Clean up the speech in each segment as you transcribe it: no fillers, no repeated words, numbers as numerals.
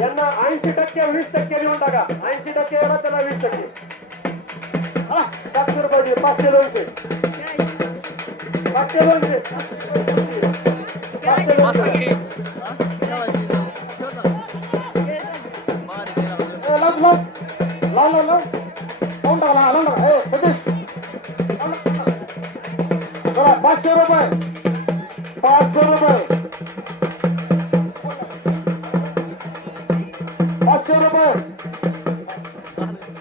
यांना 80% 20% देऊन टाका. 80% याला त्याला 20%. हा 700 रुपये 500 200 500 200 500 रुपये 500 रुपये 500 रुपये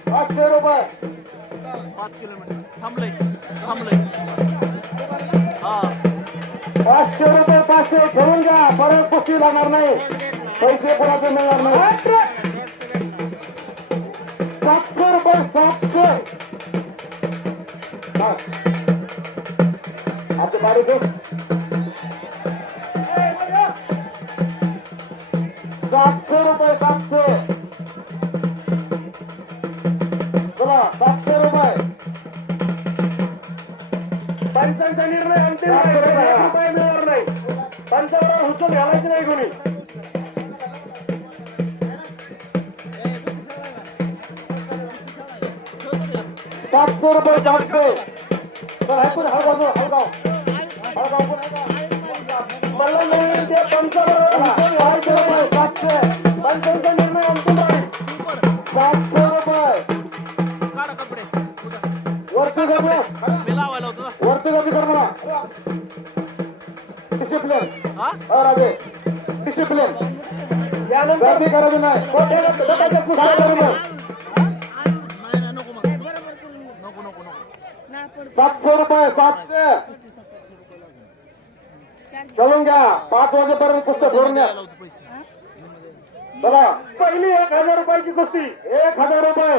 500 रुपये 5 किलोमीटर थांबलंय थांबलंय. हा 500 रुपये 500 ठेवून घ्या. परत कुस्ती लागणार नाही. पैसे कोणाचे मिळणार नाही. 700 रुपये 700 आपली बारी दे. 700 रुपये 700 चला 700 रुपये. पंचांचा निर्णय अंतिम रुपये मिळणार नाही. पंचावर हुसून घालायचं नाही कोणी. 700 रुपये 700 तर हळगाव हळगाव मला निर्णय ते 500 रुपये 700 पंचांचा निर्णय अंतिम आहे. 700 रुपये काढा कपडे वरती जाऊ. मी लावायला होतं. वरती जाती कर मला. डिसिप्लिन हा राजे डिसिप्लिन गर्दी करायची नाही. नाही नको मग नको नको नको 700 रुपये 700 चलून घ्या. 5 वाजेपर्यंत पुस्तक भरून द्या. चला पहिली 1000 रुपयाची कुस्ती 1000 रुपये.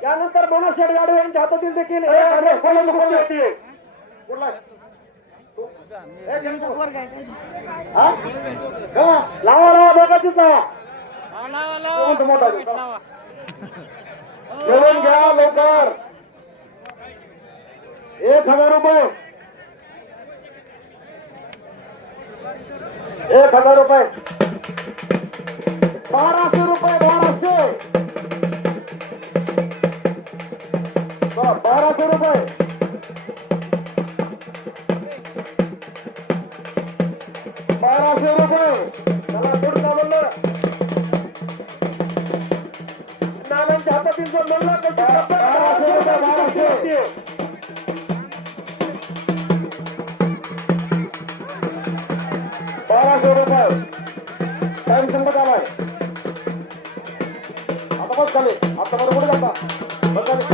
त्यानंतर मनोज गाडवे यांच्या हातातील देखील 1000 कुस्ती होती. कुठला लावा लावा दोघांचीच लावा. मोठा घेऊन घ्या लवकर. 1000 रुपये 1000 रुपये 1200 रुपये 1200 1200 रुपये 1200 रुपये चला पुढचा बोललं. नानांच्या हातातील जो बोलला 1200 रुपये 1200 1200 रुपये टाइम संपत आलाय. आता बस झाले. आता बरोबर जाता बस झाले.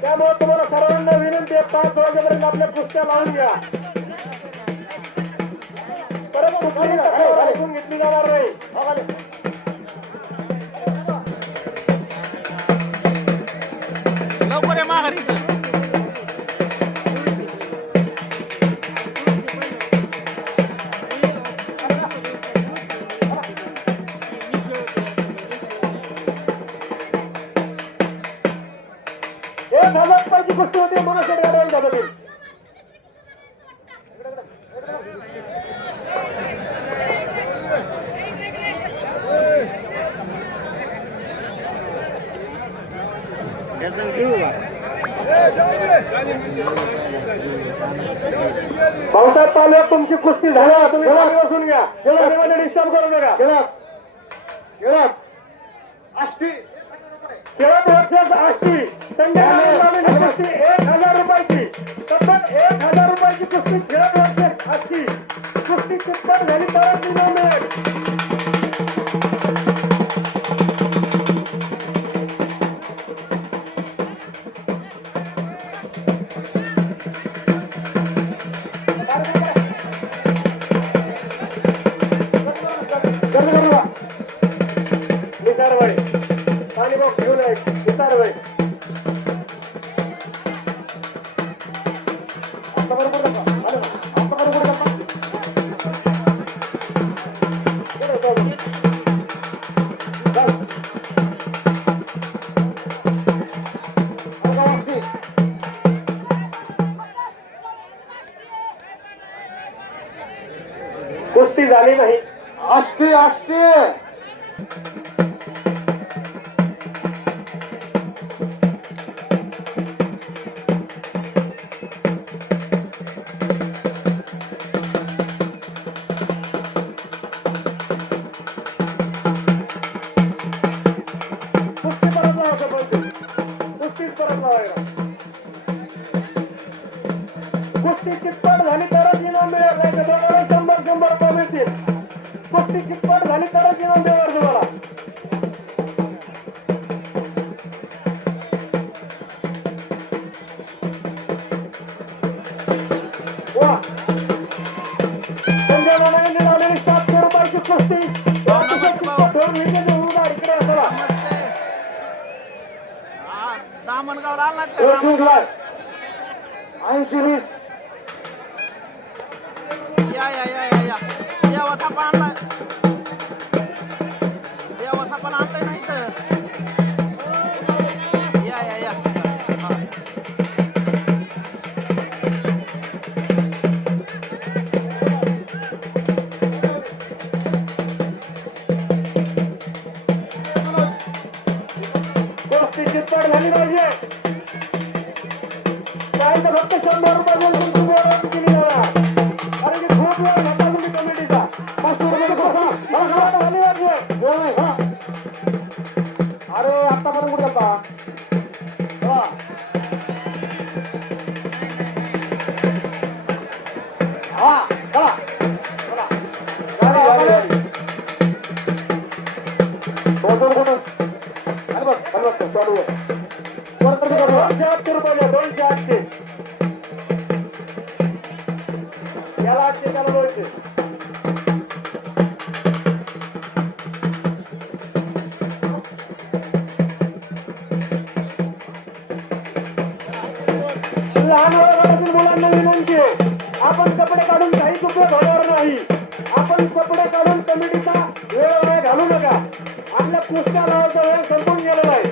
त्यामुळे तुम्हाला सर्वांना विनंती आहे 5 वाजेपर्यंत आपल्या कुस्त्या लावून घ्या. परत ऐकून घेतली जाणार नाही. लवकर आहे माघारी. कुस्ती होती मनोज गाडवे यांच्या हातातील. भाऊसाहेब पालक तुमची कुस्ती झाली. तुम्ही बसून घ्या. डिस्टर्ब करू नका. आष्टी खेळत वर्षात आष्टी संध्याकाळी कुस्ती 1000 रुपयाची तब्बल 1000 रुपयाची कुस्ती खेळत वर्षात आष्टी कुस्ती चित्तर झाली परत निघून मिळेल निसारबाई पाणी बॉक्स घेऊन आहे निसारबाई आता बरोबर का आलं ना आता बरोबर का कुस्ती झाली नाही आष्टी आष्टी कुस्ती परत लावायचं बोलते कुस्तीच परत लावायला कुस्ती चितपट झाली तरच इनाम मिळेल नाही तर तुम्हाला 100 रुपये मिळतील कुस्ती चितपट झाली तरच इनाम मिळणार तुम्हाला वा संजय मामाने लावलेली 700 रुपयाची कुस्ती इकडे असावा दामणगावला आला का? 80-20 या वथा पण आणलाय या वथा पण आणलाय नाही तर या हा. कुस्ती चितपट झाली पाहिजे काय तर फक्त 100 रुपये बोलून तुमची ओळख केली जाणार कारण की खूप वेळ घातला तुम्ही कमिटीचा 500 रुपये झाली पाहिजे अरे आतापर्यंत कुठे गेलता हा चला चालू आहे 208 रुपये 208 याला 8 त्याला 200 लहान वयोगटातील मुलांना विनंती आहे आपण कपडे काढून काहीच उपयोग होणार नाही आपण कपडे काढून कमिटीचा वेळ घालू नका आपल्या कुस्त्या लावायचा वेळ संपून गेलेला आहे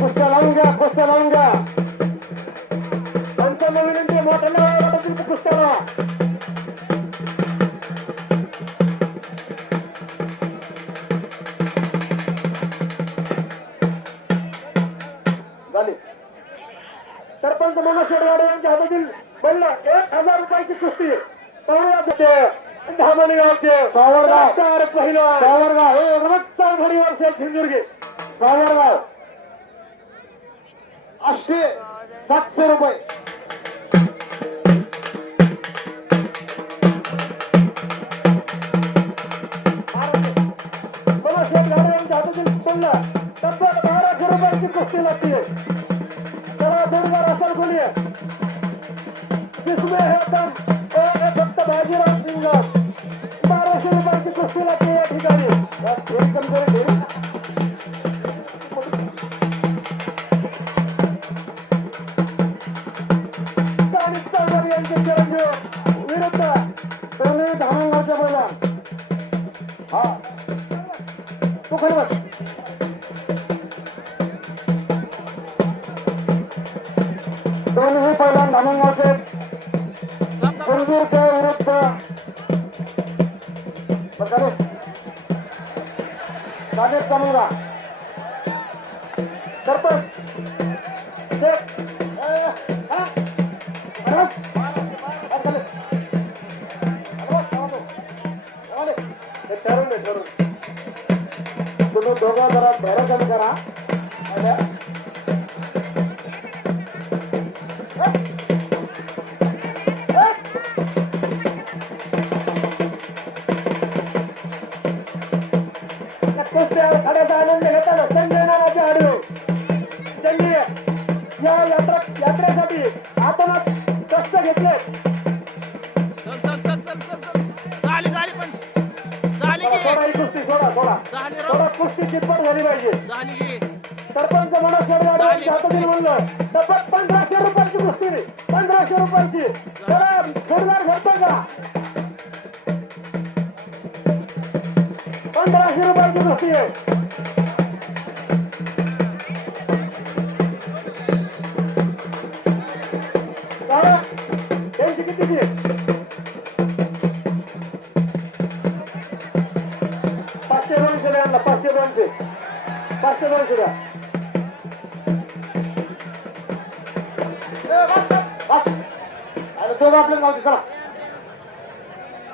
कुस्त्या लावून घ्या पंचांना विनंती आहे मोठ्यांना वयोगटातील कुस्त्या लावा झाली सरपंच मनोज शेडवाडे यांच्या हातातील बोलला 1000 रुपयाची कुस्ती धामणगावचे सावरगाव पहिला सावरगाव हे रक्ता घडी वर्ष सिंधुदुर्गे सावरगाव 800-700 रुपये मनोज शेडवाडे यांच्या हातातील बोलला तब्बल 1200 रुपयाची कुस्ती लागते जरा जोरदार असाल बोलिए जिसमें है दम फक्त बाजीराव सिंग 1200 रुपयाची कुस्ती लागते या ठिकाणी एकदम जोर यांचे चिरंजीव विरुद्ध दोन्ही धामणगावच्या बोला हा तू खरी बस दोन्ही पहिला धामणगावचे कुंजूरच्या विरुद्ध साधेचा मुलगा सरपंच ठरवलं. तुम्ही दोघं जरा धैर्य कमी करा. आल्या? कुस्त्या साड्याचा आनंद घेताना संजय नानाचे आडिओ त्यांनी या यात्रेसाठी आपण कष्ट घेतले. चल झाली पण झाली की सोडा ही कुस्ती सोडा झाली थोडा कुस्ती चितपट झाली पाहिजे. झाली की सरपंच मनोज शेडगाडे हातातील म्हणलं तब्बल 1500 रुपयाची कुस्ती 1500 रुपयाची जरा जोरदार घडतं का 1500 रुपयाची कुस्ती आहे. दादा, त्यांची कितीची आहे? 500 द्या यांना, 500 द्या. आणि दोघं आपल्या गावचे चला.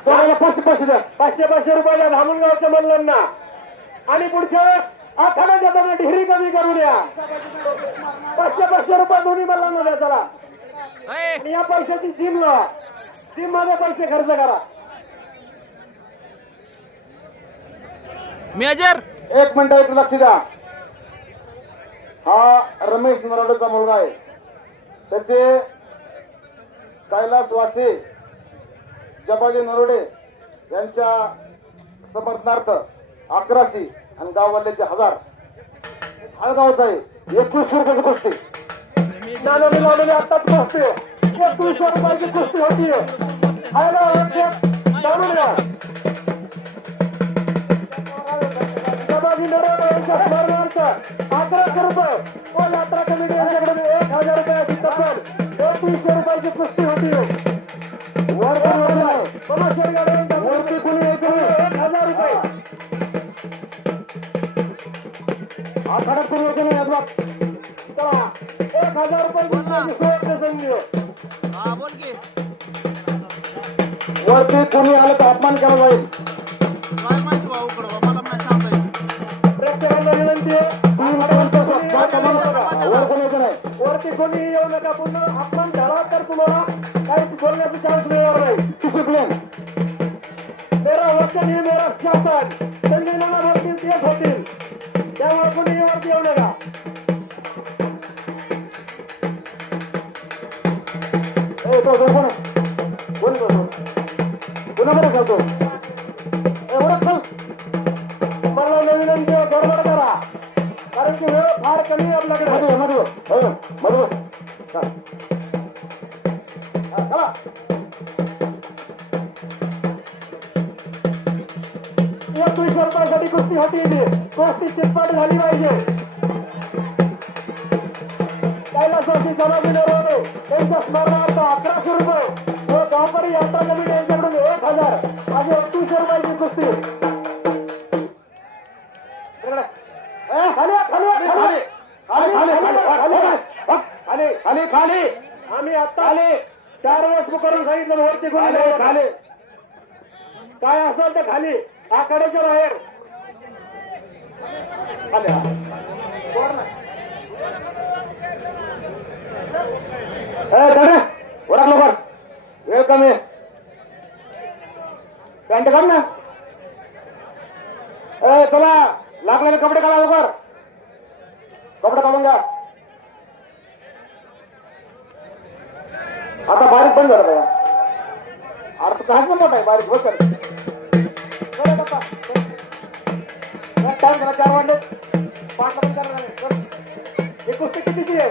दोघांना 500 द्या. 500 रुपयाला धामणगावच्या मल्लांना आणि पुढच्या वेळेस आखाड्याच्या त्यांना ढिरी कमी करून द्या. 500 रुपये दोन्ही मल्लांना द्या. चला ए, आणि या पैशाची जिम लावा. जिम मध्ये पैसे खर्च करा. मेजर 1 मिनिट एक लक्ष द्या. हा रमेश मराठेचा मुलगा आहे. त्याचे कैलास वासे जबाजी नरोडे यांच्या समर्थनार्थ 1100 आणि गाववाल्याचे 1000 हळगावच आहे. 2100 रुपयाची कुस्ती. नानाने लावलेली आत्ताच कुस्ती 2100 रुपयाची कुस्ती होती. जाणून घ्या. जबाजी नरोडे यांच्या स्मरणार्थ 1100 रुपये व यात्रा कमिटी यांच्याकडून 1000 रुपयाची तब्बल 2100 रुपयाची कुस्ती होती. वरती कुणी यायचं नाही. 1000 रुपये आखाड्यात कोणी यायचं नाही अजिबात. चला 1000 रुपये संधी. हा बोल की वरती कोणी आलं तर अपमान केला जाईल. काय माहिती भाऊ कडवा मला नाही सांगता येत. प्रेक्षकांना विनंती आहे वर कोणी यायचं नाही. वरती कोणीही येऊ नका. पुन्हा अपमान झाला तर तुम्हाला काहीच बोलण्याची चान्स मिळणार नाही. डिसिप्लिन. मेरा वचन हे मेरा शासन. संजय नाना बोलतील तेच होतील. त्यामुळे कोणीही वरती येऊ नका. तो कोण आहे? कोण आहे तो? कोणाकडे जातो? एवढं चल. मला विनंती आहे गडबड करा. कारण की वेळ फार कमी आहे आपल्याकडे. मधु चला. 2100 रुपयासाठी कुस्ती होती. कुस्ती चितपट झाली पाहिजे. कैलासवासी जबाजी नरोडे त्यांच्या स्मरणार्थ 1100 रुपये व गावकरी यात्रा कमिटी यांच्याकडून 1000 आणि 2100 रुपयाची कुस्ती. खाली. आम्ही आता 4 वर्ष करून सांगितलं वरती कोणी नाही. खाली. काय असेल तर खाली आखाड्याच्या बाहेर. ओळख लवकर. वेळ कमी. पॅन्ट काढ ना. चला लागलेले कपडे काढा लवकर. कपडे काढून घ्या. आता बारीक बंद झालं पाहिजे. अर्थ काय पण मोठा आहे बारीक बस झालं. टाइम झाला 4 वाजले. 5 वाजता झाले. ही कुस्ती कितीची आहे?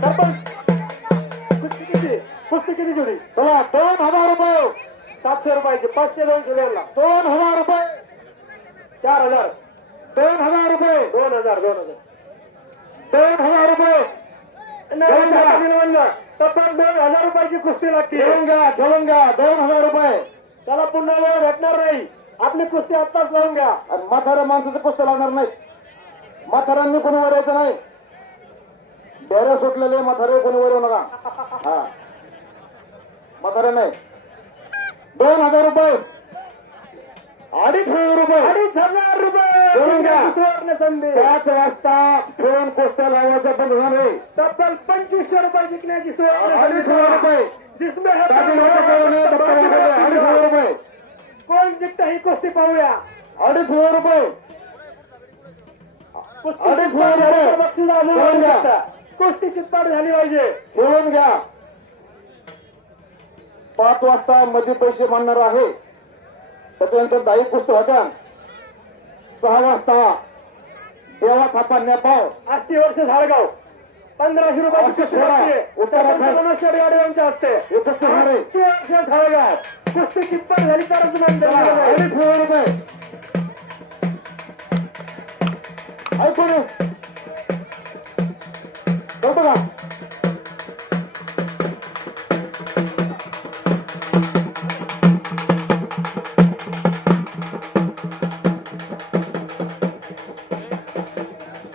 सरपंच कुस्ती किती जोडी? 2000 रुपये. 700 रुपयाची. 500 200 द्यायला. 2000 रुपये. 4000. 2000 रुपये. 2000 2000 रुपये. तब्बल 2000 रुपयाची कुस्ती लागते. ठेवून घ्या 2000 रुपये. त्याला पुन्हा वेळ भेटणार नाही. आपली कुस्ती आत्ताच लावून घ्या. आणि म्हाताऱ्या माणसाचं कुस्त्या लागणार नाही. म्हाताऱ्यांनी कोणी वर यायचं नाही. बेरे सुटलेले म्हातारे कोणी वर येऊ नका. हा नाही 2000 रुपये 2500 रुपये 2500 रुपये बोलून घ्या. सुवर्ण संधी 5 वाजता फोन कुस्त्या लावायचा बंद होणार आहे. तब्बल 2500 रुपये जिंकण्याची सुवर्ण 2500 रुपये जिसमें है काही मोठं करू नये, धक्का मारायचा. 2500 रुपये कोण जिंकतं ही कुस्ती पाहूया 2500 रुपये कुस्ती 2500 रुपये बक्षीस आलं बोलून घ्या. शकतं. कुस्ती चितपाट झाली पाहिजे बोलून घ्या 5 वाजता मध्ये पैसे मानणार आहे. त्याच्यानंतर 10 कुस्ती होत्या 6 वाजता देवा थापा नेपाळ आष्टी वर्ष झाडगाव 1500 रुपये आष्टी सोळा. उत्तराखंड. शेडगावच्या हस्ते हे कुस्ती होणार आहे. आष्टी वर्ष झाडगाव कुस्ती चितपाट झाली तरच नंतर 2500 रुपये ऐकून ये. कळतं का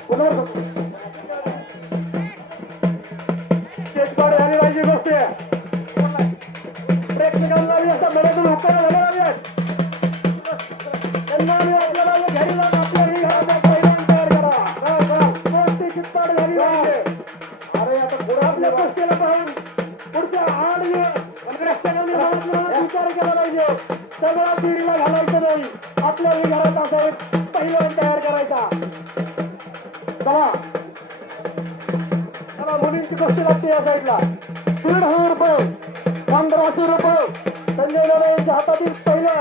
कोणावर करतो? चितपाट झाली पाहिजे गोष्टी प्रेक्षकांना असं मनातून हुक्का झाला पाहिजे त्यांना आम्ही आपल्याला घरी जाऊन आपल्या ही घराचा पहिला तयार करा गोष्टी चितपाट झाली पाहिजे अरे आता पुढे आपल्या गोष्टीला पाहून पुढच्या 8 दिवस प्रेक्षकांनी विचार केला पाहिजे सगळ्या पिढीला घालायचं नाही आपल्या ही घरात असा पहिला तयार करायचा चला चला मुलींची गोष्टी लागते या साईडला 1500 रुपये 1500 रुपये संजय नारायणच्या हातातील पहिल्या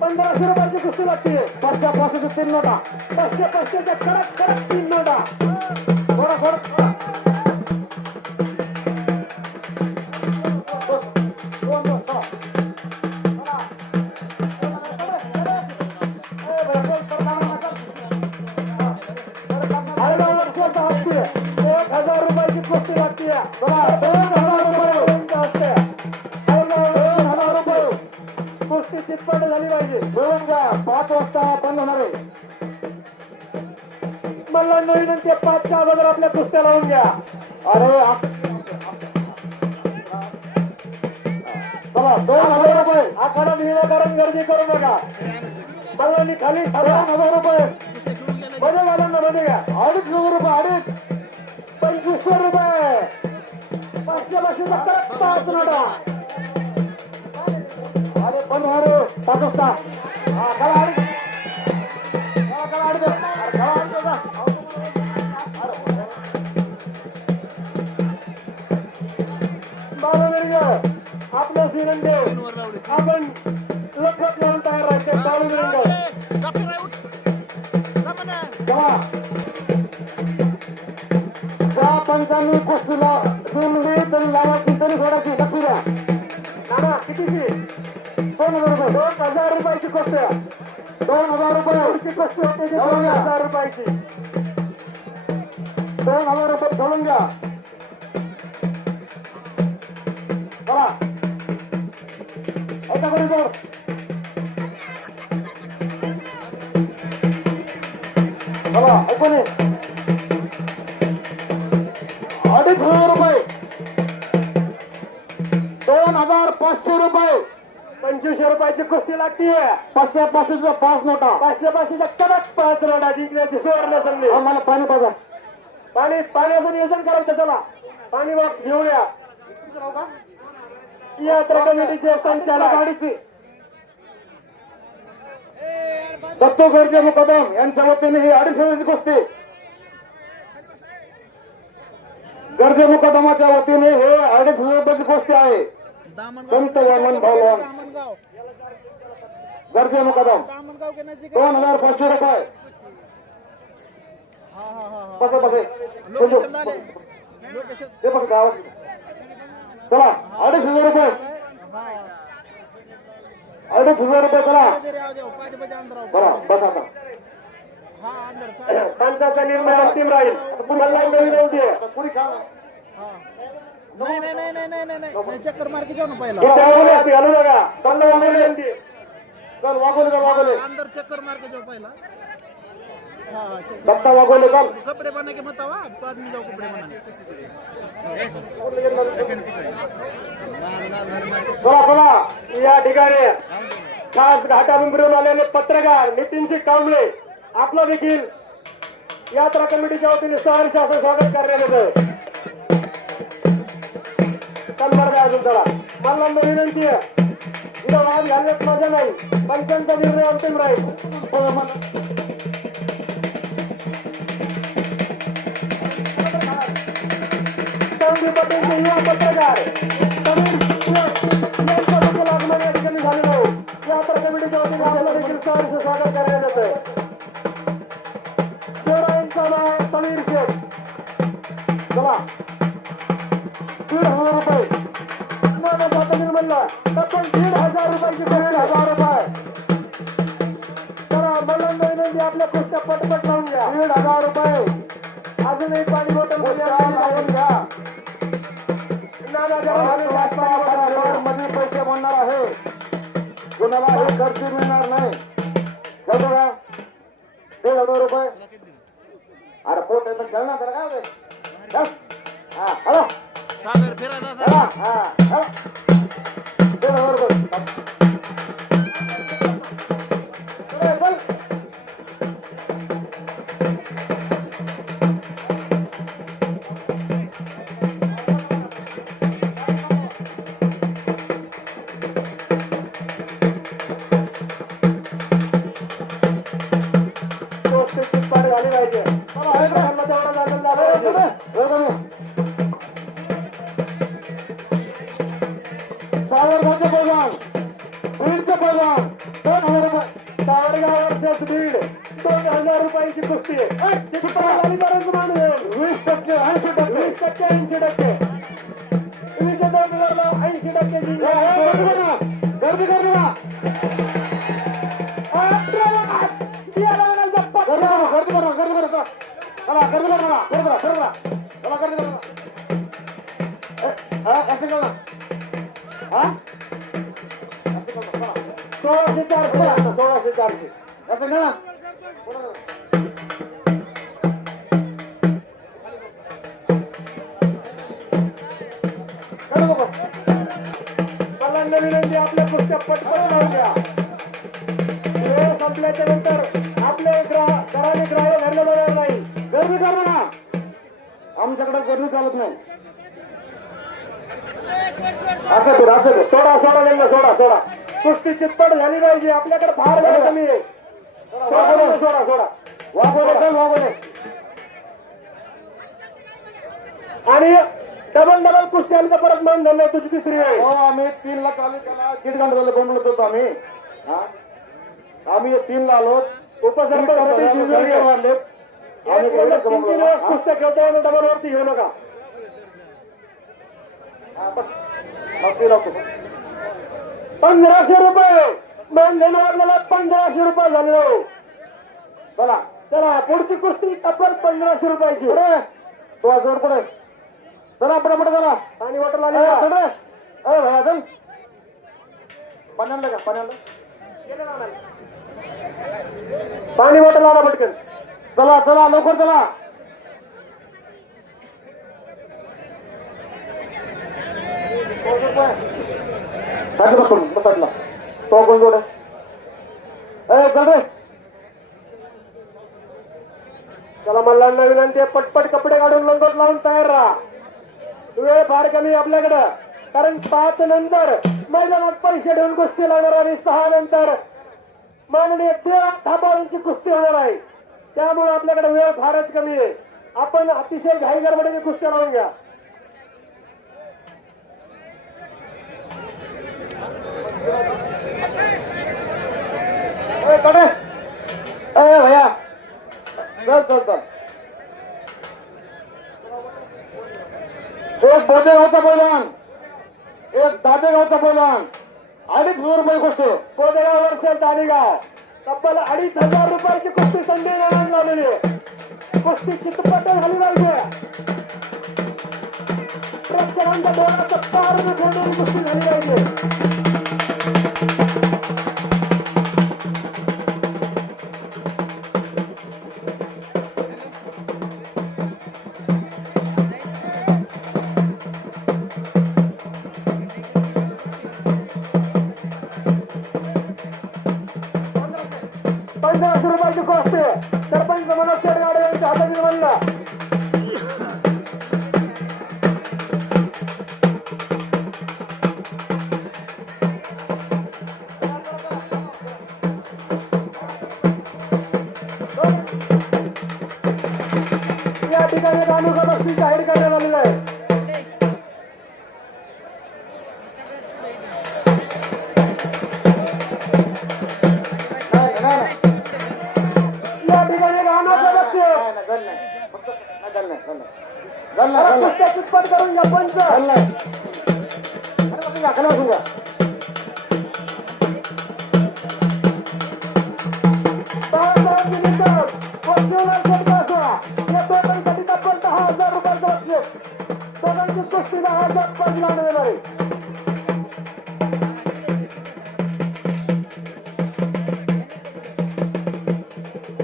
1500 रुपयाची कुस्ती लागते 500 3 नोटा 500च्या कडक 3 नोटा थोडा थोडा हळदा वर्षाचा हस्ते 1000 रुपयाची कुस्ती लागते 2000 रुपये हस्ते हळदा 2000 रुपये कुस्ती चितपट झाली पाहिजे बोलून घ्या 5 वाजता बंद होणार आहे. मला नवीन ते 5च्या अगोदर आपल्या कुस्त्या लावून घ्या अरे चला 2000 रुपये आखाडा विनाकारण गर्दी करू नका मला खाली 2000 रुपये मध्ये घालून मध्ये घ्या 250 रुपये 2500 रुपये 500 कडक 5 नोटा अरे बंद होणार आहे 5 वाजता हा चला अडीच चला अडीच चला अडीच बाळूमिरग आपलं श्रीरंगदेव आपण लक्षात लावून तयार राहायचे बाळूमिरग चला त्या पंचांनी कुस्तीला जुळली तरी लावायची तरी सोडायची लक्ष द्या. नाना कितीची 2000 रुपये 2000 रुपयाची गोष्ट 2000 रुपये पुढची गोष्ट होते 2000 रुपयाची 2000 रुपये सोडून घ्या. चला ऐका बरोबर चला ऐकून ये 250 रुपये 2500 रुपये 2500 रुपयाची कुस्ती लागतीये 500 5 नोटा 500च्या कडक 5 नोटा जिंकण्याची सुवर्ण संधी आम्हाला पाणी पाजा पाण्याचं नियोजन करायचं चला पाणी बॉक्स घेऊया यात्रा कमिटीचे संचालक गाडीची दत्तू गर्जे मुकदम यांच्या वतीने ही 250 कुस्ती गर्जे मुकदमाच्या वतीने हे 250 रुपयाची कुस्ती आहे. संत वामन भगवान गर्जे मुकदम 2500 रुपये बसे बसे ते बघ गावात चला 250 रुपये 250 रुपये चला बरा बस आता पंचाचा निर्णय अंतिम राहील तुम्हाला नवीन होती पुरी खा नाही चक्कर मार के जाऊ ना पहिला घालू नका चाललं वागवली चल वागोले अंदर चक्कर मार के जाओ पहला हाँ दत्ता वागोले चल कपड़े बना के मत आवा बाद में जाओ कपड़े बनाने चला चला. या ठिकाणी खास घाटामुंबरीहून आलेले पत्रकार नितीनजी कांबळे आपलं देखील यात्रा कमिटीच्या वतीने सहर्ष असं स्वागत करण्यात येतं. कंबर द्या अजून चला. मला विनंती आहे इथं वाद घालण्यात मजा नाही. पंचांचा निर्णय अंतिम राहील. संधी पटेलचे युवा पत्रकार समीर लागणार या ठिकाणी झालेलो यात्रा कमिटीच्या वतीने आपलं देखील सहर्ष स्वागत करण्यात येतं. शिवरायांचं नाव समीर शेख. चला 1,500 रुपये. नानाचा निर्मलला तब्बल 1,500 रुपयाची 1,500 रुपये. तर मल्लांना विनंती आपल्या कुस्त्या पटपट लावून घ्या. 1,500 रुपये. अजूनही पाणी बॉटल लावून घ्या. नाना जरा मध्ये पैसे म्हणणार आहे. कुणाला हे खर्च मिळणार नाही. ठेवतो का 1,500 रुपये. अरे पोट आहे तर खेळणार त्याला काय होते. हा हॅलो सागर फिरा दादा. हा हॅलो 1,500 रुपये. चल. गोष्टीची पार झाली पाहिजे. तेवढा दाखल झाला पाहिजे. सावरगावचे पैलवान, बीडचे पैलवान 2,000 रुपये. सावरगाव वर्षात बीड 2,000 रुपयाची कुस्ती आहे. तिथे पण झाली बरेच माणूस 20%, 80%. 20%, 80%. तुम्ही 2,000ला 80%ची गर्दी कर ना. सोळाशे 400 असं ना. मला विनंती आपल्या कुस्त्या पटपट लावून घ्या. वेळ संपल्याच्या नंतर आपले घराने ग्राह्य धरलं जाणार नाही. गर्दी कर ना. आमच्याकडे गर्दी चालत नाही. असं सोडा त्यांना सोडा. कुस्ती चितपट झाली पाहिजे. आपल्याकडे फार वेळ कमी आहे. सोडा. वागवले. आणि डबल कुस्ती आमचा परत मान झालं. तुझी तिसरी आहे. हो आम्ही 3 ला चालू केला. 1.5 घंटा झालं बोंबलत होतो आम्ही. आम्ही 3 ला आलो. उपसरपंच वाढले. आम्ही 3 दिवस कुस्त्या खेळतोय डबल वरती घेऊ नका. 1,500 रुपये मान धन्यवादला 1,500 रुपये झाले. चला पुढची कुस्ती तब्बल 1,500 रुपयाची. तो जोड पुढे चला पटापट चला. पाणी बॉटल आली भैया चल. पाण्याला का पाण्याला पाणी बॉटल आला पटकन. चला लवकर चला. बसला तो कोण जोड चल रे. चला मल्लांना विनंती आहे पटपट कपडे काढून लंगोट लावून तयार राहा. वेळ फार कमी आपल्याकडं. कारण 5 नंतर मैदानात पैसे ठेवून कुस्ती लागणार आणि 6 नंतर माननीय देव थापांची कुस्ती होणार आहे. त्यामुळे आपल्याकडे वेळ फारच कमी आहे. आपण अतिशय घाई गडबडीने कुस्त्या लावून घ्या. भैया चल. एक बोदेगावचा पैलवान, एक दादेगावचा पैलवान 2,500 रुपये कुस्ती. कोदेगाव वर्ष दानेगाव तब्बल 2,500 रुपयाची कुस्ती संधी निर्माण झालेली आहे. कुस्ती चितपट झाली पाहिजे. प्रेक्षकांच्या डोळ्याचा पार ठेवणारी कुस्ती झाली पाहिजे. मनोज शेडगाडे यांच्या हातातील म्हणला या ठिकाणी तालुका बक्षीस जाहीर करण्यात आलेलं आहे. या ठिकाणी राहण्याचं बक्षीस कुस्त्या चितपट करून या पंच कुस्ती 10,000 पंच लावण्यात आहे.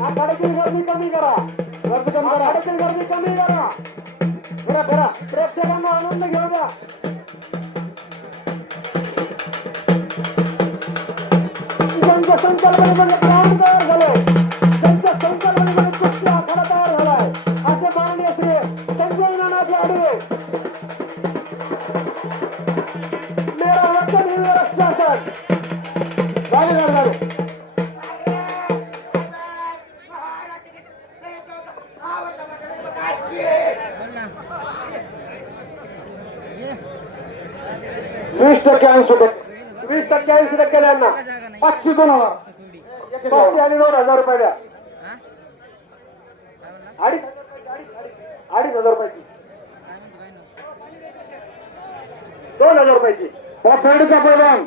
आखाड्यातील गर्दी कमी करा. आखाड्यातील गर्दी कमी करा. प्रेक्षकांना आनंद घेऊ द्या. त्यांच्या संकल्पनेमध्ये काम तयार झालंय. त्यांच्या संकल्पनेमध्ये कुस्ती आखाडा तयार झालाय. असे माननीय श्री संजय नानाजी आडवे मेरा वतन ही मेरा शासन. झाले. 20% 80% यांना 500 2,000 500 आणि 2,000 रुपये द्या. 2,500 रुपयाची 2,000 रुपयाची पाथर्डीचा पैलवान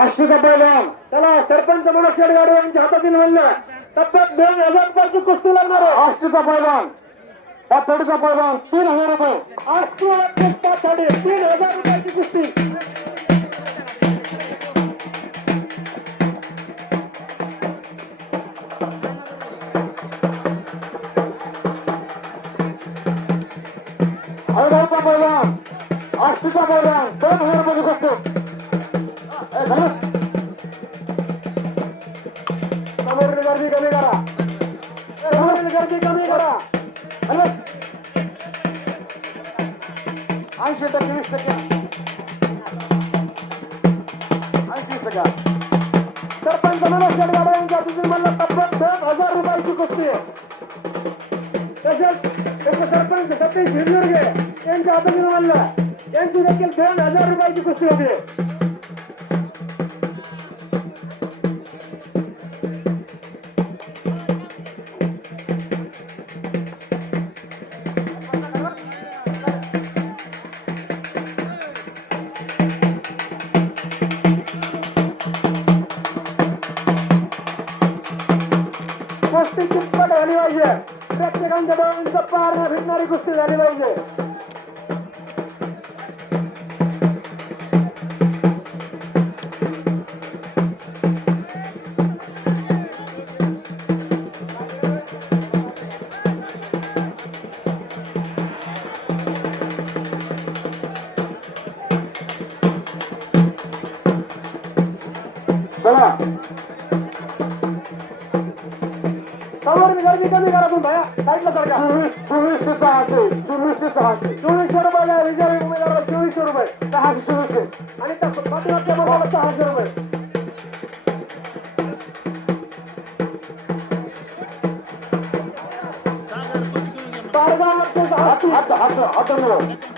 आष्टीचा पैलवान. चला सरपंच मनोज शेडगाडे यांच्या हातातील म्हणलं तब्बत 2,000 रुपयाची कुस्ती लागणार आहे. आष्टीचा पैलवान पाथर्डीचा पैलवान 3,000 रुपये. आष्टी पाथर्डी 3,000 रुपयाची कुस्ती. हळदरचा पैलवान आष्टीचा पैलवान 2,000 रुपयाची कुस्ती. समोरील गर्दी कमी करा. समोरील गर्दी कमी करा. 80% 20% 80%. सरपंच मनोज शेडगाडे यांच्या हातातील म्हणलं तब्बत 2,000 रुपयाची कुस्ती आहे. तसेच त्याचे सरपंच सतीश हिरजुर्गे यांच्या हातातील म्हणलं यांची देखील 2,000 रुपयाची कुस्ती होती. कुस्ती चितपट झाली पाहिजे. प्रत्येकांच्या डोळ्यांचं पार न फिरणारी कुस्ती झाली पाहिजे. चला समोर गर्दी कमी करा. तुम्ही भया साईडला सरका. 24 ते 600 रुपये रिझर्व्ह उमेदवार 2400 रुपये 624 आणि पाठीमागच्या बरोबर 600 रुपये. हात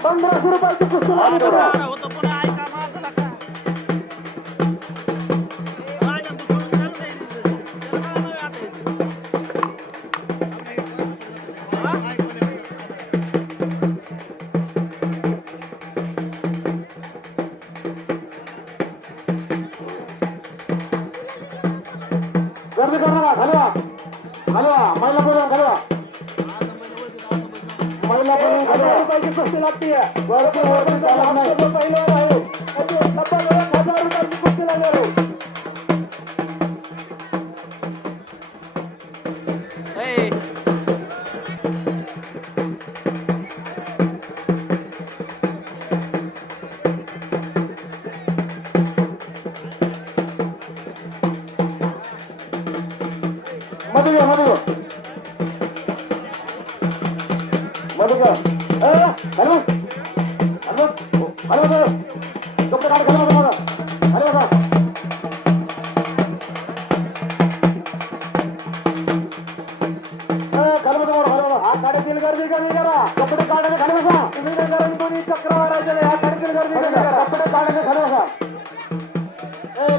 1500 रुपयाची कुस्ती लागली. होतं पण ऐका माझं नका. राजा तू करून चालू नाही दिलं. त्याला काय नाही आता यायचं. गर्दी करा. घालवा महिला बोलवा. घालवा महिला बोलून 1,000 रुपयाची कुस्ती लागते. वरती पहिलवान आहे त्याची 1,000 रुपयाची कुस्ती लागणार आहे. ए, मध्ये कपडे काढ खाली बसा अरे बसा आखाड्यातील गर्दी कमी करा. कपडे काढायचे खाली बसा तुम्ही नगरात कोणी चक्र मारायचे नाही. आखाड्यातील गर्दी कमी करा. कपडे काढायचे खाली बसा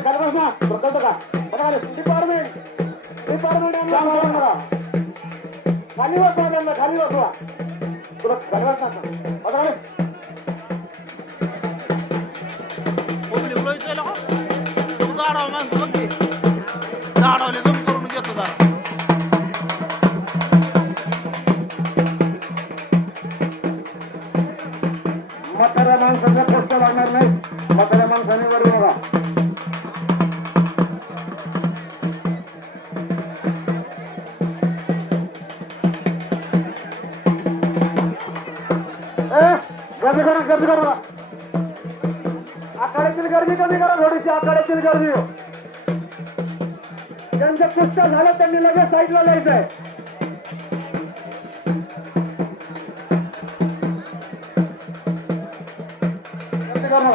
खाली बस ना कळतं का बघा खाली डिपार्टमेंट खाली बसवा त्यांना खाली बसवा. तुला खाली बस ना बघा खाली पब्लिक लोकांना झाडावर माणसं बघते झाडावले जम करून घेतो जरा म्हाताऱ्या माणसाला कष्ट लागणार नाही म्हाताऱ्या माणसाने बरोबर बघा गर्दी करा आखाड्यातील गर्दी कमी करा. थोडीशी आखाड्यातील गर्दी हो. ज्यांचं पुस्तक झालं त्यांनी लगेच साईडला जायचंय. गर्दी करा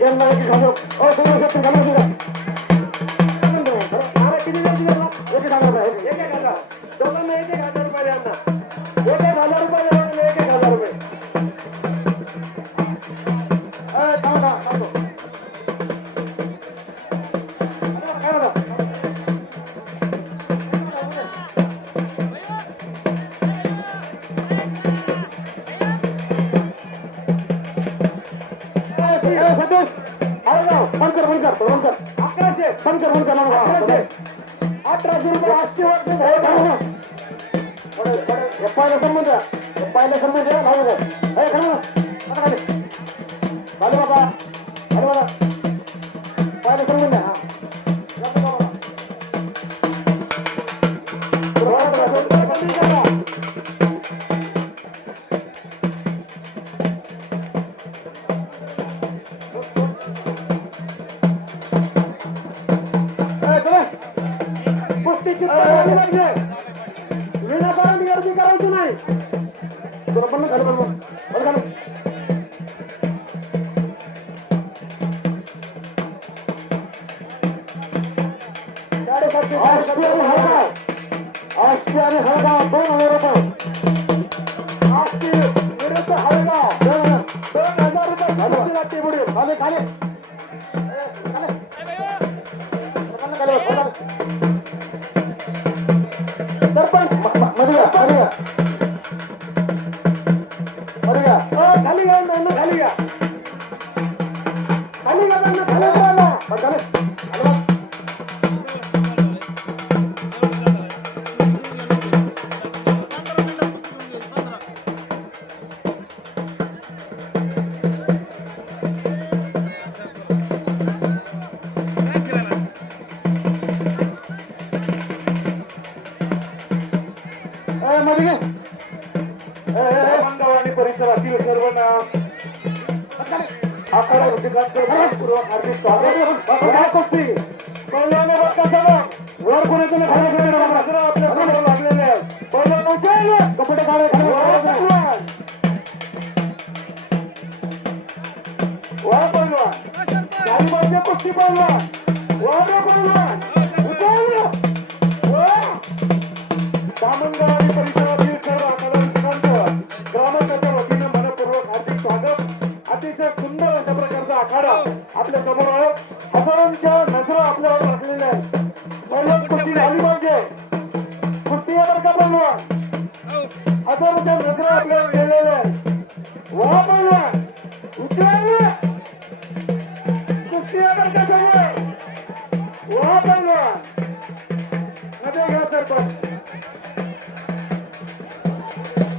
यांना एक घालू तुम्ही घालू किती गर्दी करा. एक घालू एक हजार दोघांना 1,000 रुपये द्या. 1,000 रुपये द्या. 1,000 रुपये सतीश बंद कर 1100 बंद कर 1800 रुपये 800 पहिला संबंध लावू दे खाली बाबा अरे बाबा पहिला संबंध विनाकारण गर्दी करायची नाही. पण खाली आष्टी आणि हळगाव 2,000 रुपये आष्टी विरुद्ध हळगाव 2,000 रुपये खर्च लागते पुढे. खाली खाली सरपंच खाली घ्या खाली घ्या खाली घ्या खाली घ्या त्यांना खाली घ्या आणि परिसरातील सर्वांना आखाडा पूर्वक हार्दिक स्वागत. कुस्ती पहिल्याने बघता सर्व वर कोणी आपल्या समोर लागलेले आहेत. पहिल्या कपडे काढे वा पहिला चारी बाजू कुस्ती पहिला वा पहिला दामणगाव आणि परिसरातील सर्व कलावंतांचं ग्रामस्थांच्या वतीनं मनपूर्वक हार्दिक स्वागत. अतिशय सुंदर अशा प्रकारचा आखाडा आपल्या समोर आहे. हजारांच्या नजरा आपल्यावर लागलेल्या आहेत. पहिल्याच कुस्ती झाली पाहिजे. कुस्ती आहे बरं का पहिलवान. हजारांच्या नजरा आपल्यावर गेलेल्या आहेत. वा पहिलवान उचलायला कुस्ती आहे बरं का सगळं. वा पहिलवान मध्ये घ्या सरपंच.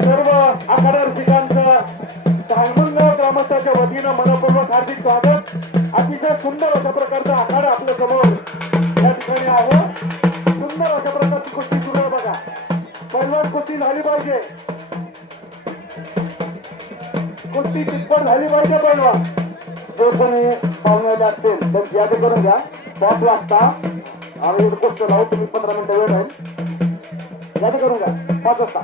सर्व आखाडा रसिकांचं धामणगाव ग्रामस्थांच्या वतीनं मनपूर्वक हार्दिक स्वागत. अतिशय सुंदर अशा प्रकारचा आखाडा आपल्या समोर या ठिकाणी आहे. सुंदर अशा प्रकारची कुस्ती सुरू आहे बघा. पहिल्याच कुस्ती झाली पाहिजे. कुस्ती चितपट झाली पाहिजे. पहिला जो कोणी पाहुणे असतील तर यादी करून घ्या. 5 वाजता आम्ही इथे पोचतो लावू तुम्ही 15 मिनिटं वेळ राहील यादी करून घ्या 5 वाजता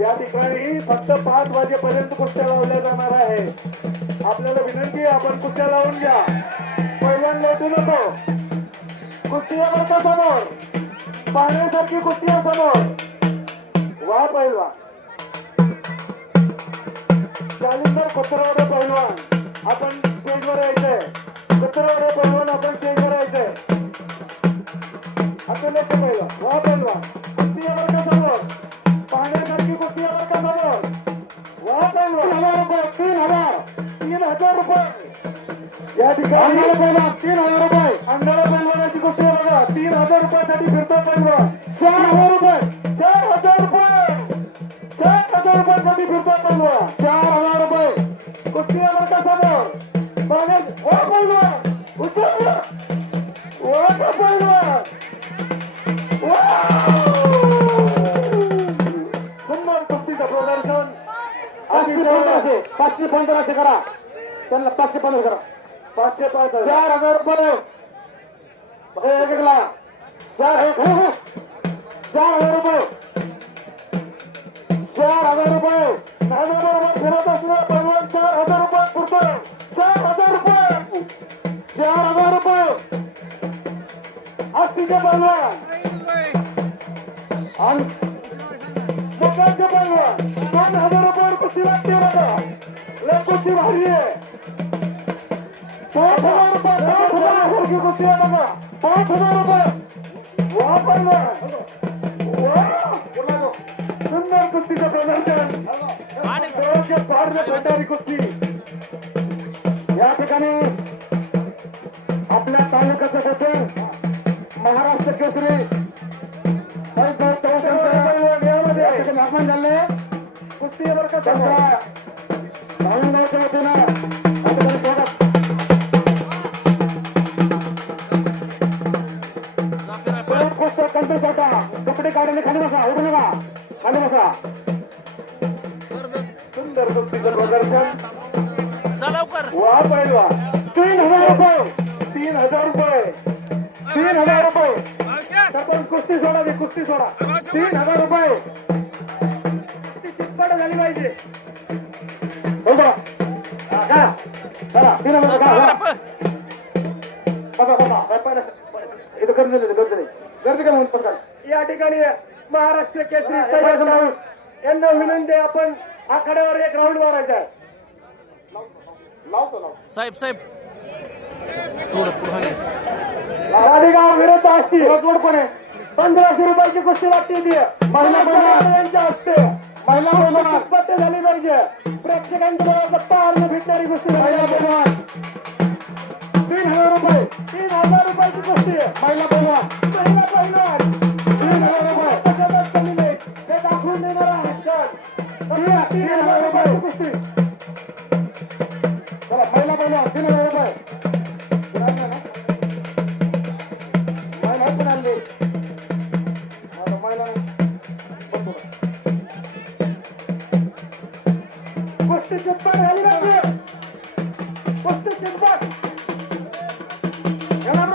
या ठिकाणी फक्त 5 वाजेपर्यंत कुस्त्या लावल्या जाणार आहे. आपल्याला विनंती आहे आपण कुस्त्या लावून घ्या. पहिल्यांदा लेटू नको. कुस्ती बरका समोर पाहण्यासारखी कुस्ती आहे समोर. वा पहिलवान जालिंदर कुत्रवाडे पहिलवान आपण स्टेजवर यायचंय. कुत्रवाडे पहिलवान आपण स्टेजवर यायचंय. आता लेट पहिलवान वा पहिलवान कुस्ती बरका समोर पाहण्यासारखी कुस्ती बरका समोर. वा पहिलवान 3,000 रुपये या ठिकाणी 3,000 रुपये अंधारा पैलवानाची कुस्ती बघा. 3,000 रुपयासाठी फिरतो पैलवान. 4,000 रुपये 4,000 रुपये 4,000 रुपयासाठी फिरतो पैलवान. 4,000 रुपये कुस्ती बघा समोर पाहण्यात वा पैलवान उचल वा पैलवान सुंदर कुस्तीचं प्रदर्शन. 515 करा त्यांना 515 करा. 505 4,000 रुपये 4,000 रुपये 4,000 रुपये बरोबर फिरत असणार पैलवान. 4,000 रुपये पुरतो. 4,000 रुपये 4,000 रुपये हस्तीचे पैलवान आणि मोठ्याचे पैलवान 2,000 रुपये कुस्ती लागते बघा. लय कुस्ती भारी आहे. 5,000 रुपये 5,000 कुस्ती आहे बघा. 5,000 रुपये वा पैलवान वा सुंदर कुस्तीचं प्रदर्शन. शेवटच्या पारने भेटणारी कुस्ती या ठिकाणी आपल्या तालुक्याचं गोचर महाराष्ट्र केसरी आगमन झाले. कुस्ती बरका त्यांच्या भावंडाच्या वतीनं आपल्याला स्वागत. परत कुस्त्या कंटे सोटा कपडे काढायला खाली बसा. उठू नका खाली बसा. सुंदर कुस्तीचं प्रदर्शन. चला लवकर वा पैलवान 3,000 रुपये 3,000 रुपये 3,000 रुपये सरपंच कुस्ती सोडा दे. कुस्ती सोडा. 3,000 रुपये ती चितपट झाली पाहिजे. बोलतो का चला 3,000 का बसा बसा काय पहिलं इथं गर्दी नाही गर्दी नाही गर्दी काय म्हणून पण या ठिकाणी महाराष्ट्र केसरी सैयद यांना विनंती आहे आपण आखाड्यावर एक राऊंड मारायचा आहे. लावतो साहेब साहेब थोडं पुढे राधेगाव विरुद्ध असती जोड पण आहे 1,500 रुपयाची कुस्ती लागते ती महिला यांच्या हस्ते. महिला बोलणार चितपट झाली पाहिजे. प्रेक्षकांच्या गप्पा अर्ज भेटणारी कुस्ती महिला बोलणार 3,000 रुपये 3,000 रुपयाची कुस्ती आहे. महिला बोलणार पहिला पहिलवान 3,000 रुपये कशातच कमी नाही हे दाखवून देणार आहे. 3,000 रुपयाची कुस्ती. चला महिला बोलणार 3,000 रुपये महिला पण आणली आता महिला कुस्ती चितपट झाली पाहिजे. कुस्ती चितपट येणार ना?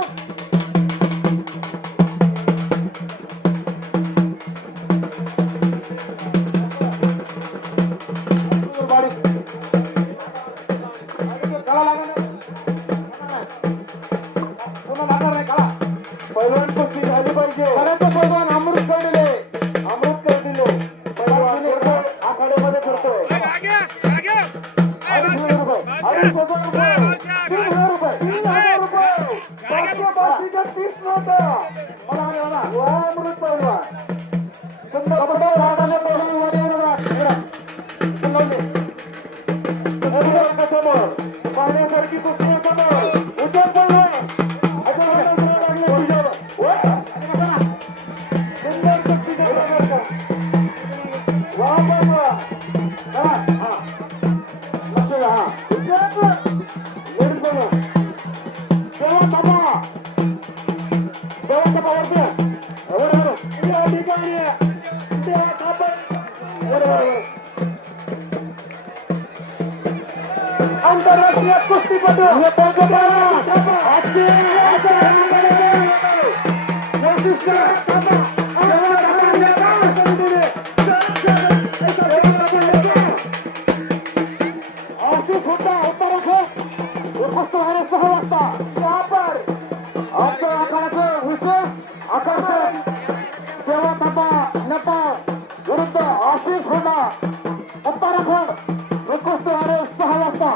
कळा लागणार पुन्हा लागणार नाही कळा पहिलवान कुस्ती झाली पाहिजे. सगळ्यांचं पैलवान अमृत पडले अमृत कर दिले. पहिलवान आखाड्यामध्ये फिरतोय. 2,000 रुपये 3,000 रुपये 3,000 रुपये 3,000 रुपये 530 नव्हतं. मला आले मला वा अमृत पहिलवान सुंदर पटोल राजाने पैलवान वाडी येणार समोर पाहण्यासारखी कुस्ती आहे समोर. उचल पहिलवान सुंदर कुस्तीचं प्रदर्शन. वा पहिलवान लक्ष द्या हा लेडीज बोलवा देवा बाबा देवाच्या पावरती या ठिकाणी देवा थापट. आंतरराष्ट्रीय कुस्तीपटू आकर्षण सेवा थापा नेपाळ विरुद्ध आशिष होंडा उत्तराखंड कुस्तीवारे 6 वाजता.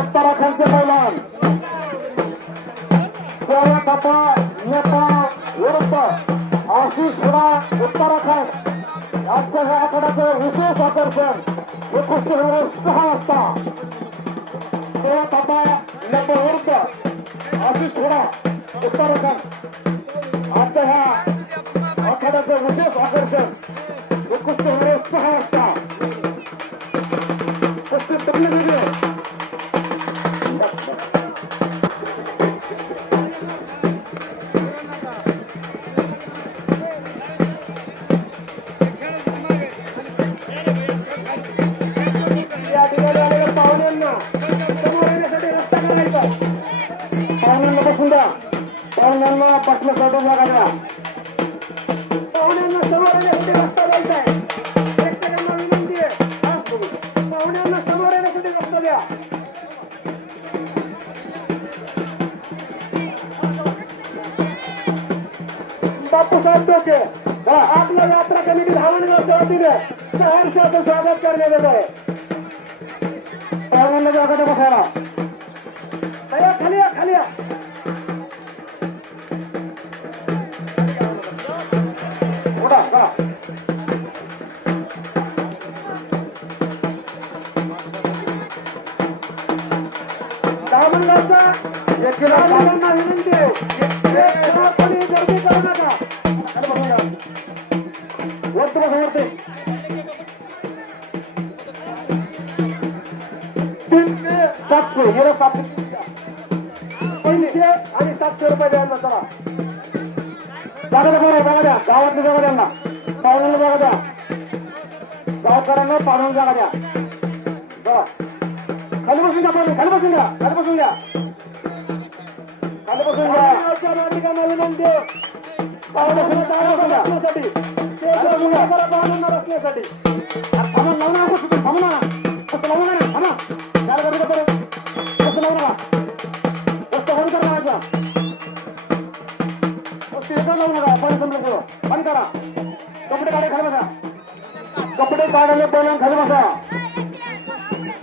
उत्तराखंडचे पैलवान सेवा थापा नेपाळ विरुद्ध आशिष होडा उत्तराखंड आजच्या या आखाड्याचं विशेष आकर्षण हे कुस्ती होणारे 6 वाजता. सेवा थापा नेपाळ विरुद्ध आशिष होडा उत्तराखंड आजच्या ह्या आखाड्याचं विशेष आकर्षण हे कुस्ती होणारे 6 वाजता. कुस्ती तकलीफ पाहुण्यांना बसून द्या. पाहुण्यांना बसलं सोडून जागा द्या. पाहुण्यांना समोर येण्यासाठी रस्ता द्यायचा आहे. प्रेक्षकांना विनंती आहे. पाहुण्यांना समोर येण्यासाठी रस्ता द्या. बापूसाहेब डोके आपल्या यात्रा कमिटी धावणगावच्या वतीने सहर्षाचं स्वागत करण्यात येत आहे. पाहुण्यांना जागा द्या बसायला. खाली या खाली या. धावणगावचा मुलांना विनंती आहे. कोणी गर्दी करू नका. वरती बसा वरती. 700 गेलं 700 आणि 700 रुपये द्यायला चला. जागा द्या जागा द्या. गावातली जागा द्या ना. पाहुण्यांना जागा द्या. गावकऱ्यांना पाहुण्यांना जागा द्या. चला खाली बसून द्या. खाली बसून द्या. खाली बसून द्या. खाली बसून द्या. नागरिकांना विनंती पाहुण्यांना बसण्यासाठी पाहुण्यांना बसण्यासाठी थांबा. लावू नका कुस्ती. थांबा ना. कुस्ती लावू नका. थांबा. काय गर्दी करू. कुस्ती लावू नका. कुस्ती बंद करा. माझ्या कुस्ती एका लावू नका. पाणी संपलं बंद करा. कपडे काढे खाली बसा. कपडे काढले पहिल्या खाली बसा.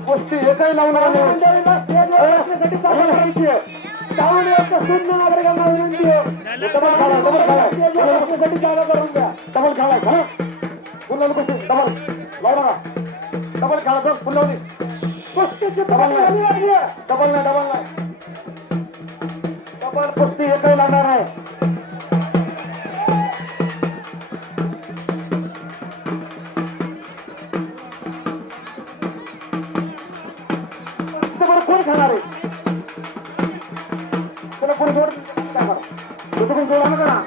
कुस्ती एकही लावू नका. नागरिकांना विनंती आहे. डबल खाला. डबल खाला. जागा करून द्या. डबल खाला. खा फुल कुस्ती डबल लावू नका. डबल खाला तर फुल लावली. कुस्तीची डबल नाही. डबल नाही. डबल नाही. डबल कुस्ती एकही लावणार आहे. कोण खाणार आहे. त्याला कोणी जोड काय करा. कोणी जोडा नका ना.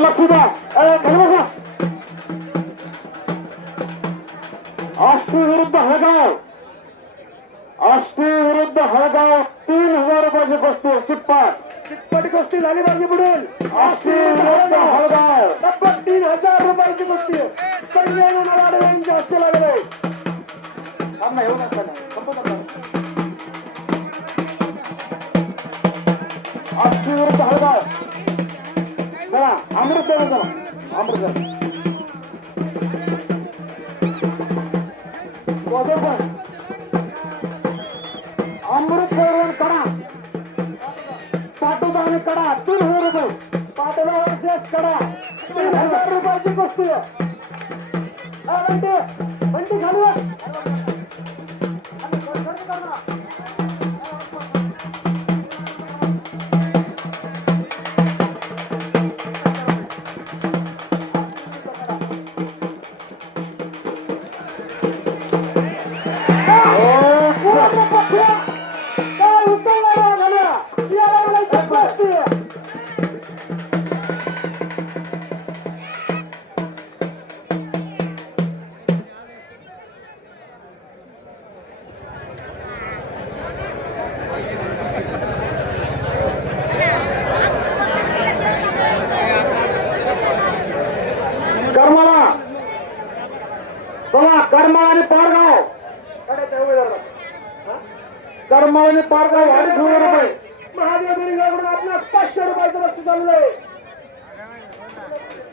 लक्ष द्या. खाली बसा. आष्टी विरुद्ध हळगाव. आष्टी विरुद्ध हळगाव 3000 रुपयाची कुस्ती. चिटपट कुस्ती झाली पाहिजे पुढील. आष्टी विरुद्ध हळगाव तब्बल 3000 रुपयाची कुस्ती. कल्याण नवाडे यांच्या हस्ते लागले. आष्टी विरुद्ध हळगाव. चला अमृत द्या. चला अमृत द्या. अमृत करून कडा. पाटोदा आणि कडा 3000 रुपये. पाटोदा वर्षेस कडा 3000 रुपयाची कुस्ती. बंटी खाली करमाळा चला करमाळा आणि पारगाव करमाळा आणि पारगाव 250 रुपये महादेव बिल्डिंगकडून आपल्याला 500 रुपयाचं बक्षीस चालू आहे.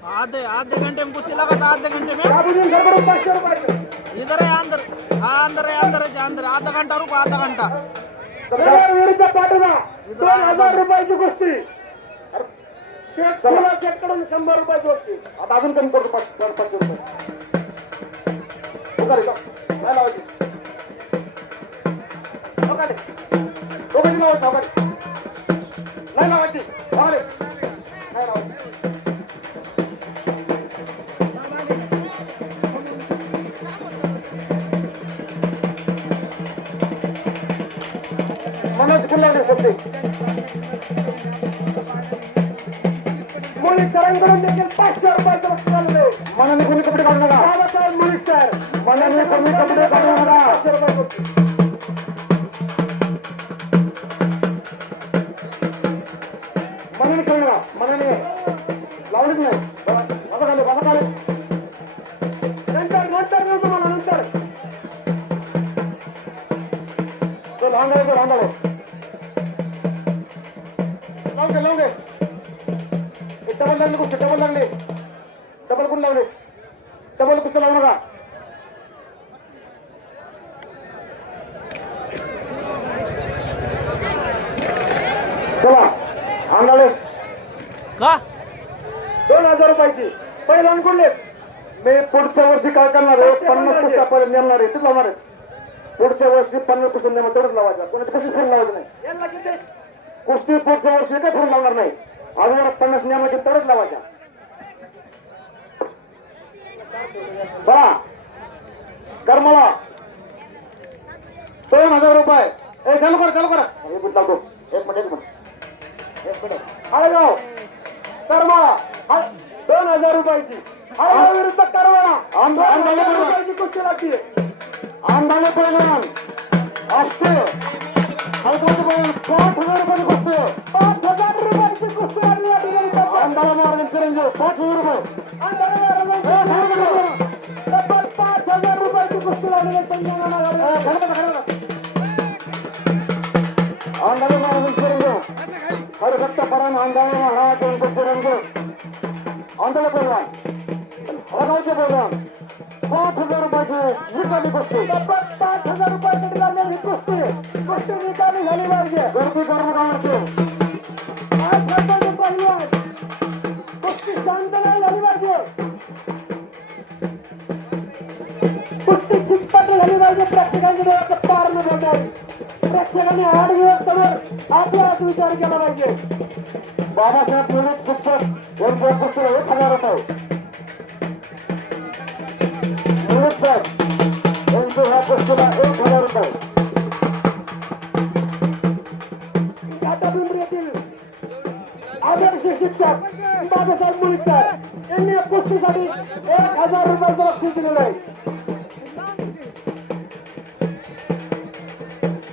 आधे घंटे में कुछ लगा था, आधे घंटे में बाबूजी घरकडून 500 रुपयाचं. इधर है अंदर, हाँ अंदर है, अंदर है, अंदर आधा घंटा रुको, आधा घंटा नगर विरुद्ध पाटोदा 2000 रुपयाची कुस्ती. शेतकडून 100 रुपयाची कुस्ती. आता अजून कमी करतो 500 रुपये उगारी का? नाही लावायची उगारी. दोघांची लावायची उगारी. नाही लावायची उगारी. नाही लावायची मनोज गुल्लावडे होते मुली सरांकडून देखील 500 रुपयाचं बक्षीस चालू आहे. मनाने कमी कपडे काढू नका बाबासाहेब मुली सर मनाने कमी कपडे काढू नका 500 रुपयाची कुस्ती. मनाने खेळू नका मनाने लावणीच नाही बघा खाली बघा खाली नंतर येऊ तुम्हाला नंतर. तो लांगडे तो लांगडे लावगे डबल लागले कुस्ती डबल लागले डबल कोण लावले डबल कुस्ती लावू नका चला आंधळे का 2000 रुपयाची पहिला अनुकूल मी पुढच्या वर्षी काय करणार आहे 50 कुस्त्यापर्यंत नेमणार आहे तेच लावणार आहे पुढच्या वर्षी 50 कुस्त्या नेमणार तेवढंच लावायचं कोणाची कशी फोन लावायचं नाही यांना किती कुस्ती पुढच्या वर्षी काय फोन लावणार नाही अजून 50 नियमाची तेवढंच लावायच्या बघा करमाळा 2000 रुपये ए चालू करा हे कुठं लागतो एक मिनिट हळगाव करमाळा 2000 रुपयाची हळगाव विरुद्ध करमाळा 2000 रुपयाची कुस्ती लागते. आंबाले पैलवान असते हलगावचे पैलवान 5000 रुपये कुस्ती 5000 रुपयाची कुस्ती लागली या ठिकाणी. आंबाला महाराज चिरंजीव 5000 रुपये तब्बल 5000 रुपयाची कुस्ती लागली आहे संजय आंबाला महाराज चिरंजीव हरसत्ता परान आंबाला महाराज चिरंजीव आंबाला पैलवान हलगावचे पैलवान 5000 रुपयाची निकाली कुस्ती तब्बल 5000 रुपयाची लागलेली कुस्ती निकाली झाली पाहिजे. गर्दी करू नका कुस्ती शांतता झाली पाहिजे. कुस्ती चितपट झाली पाहिजे. प्रत्येकाच्या डोळ्यात पार न बघावी. प्रेक्षकांनी 8 दिवस समोर आपला विचार केला पाहिजे. बाबासाहेब पोलीस शिक्षक यांच्या कुस्ती 1000 रुपये पोलीस साहेब यांच्या ह्या कुस्तीला 1000 रुपये आता पिंपरी येथील आदर्श शिक्षक बाबासाहेब मुलकर यांनी या कुस्तीसाठी 1000 रुपयाचं बक्षीस दिलेलं आहे.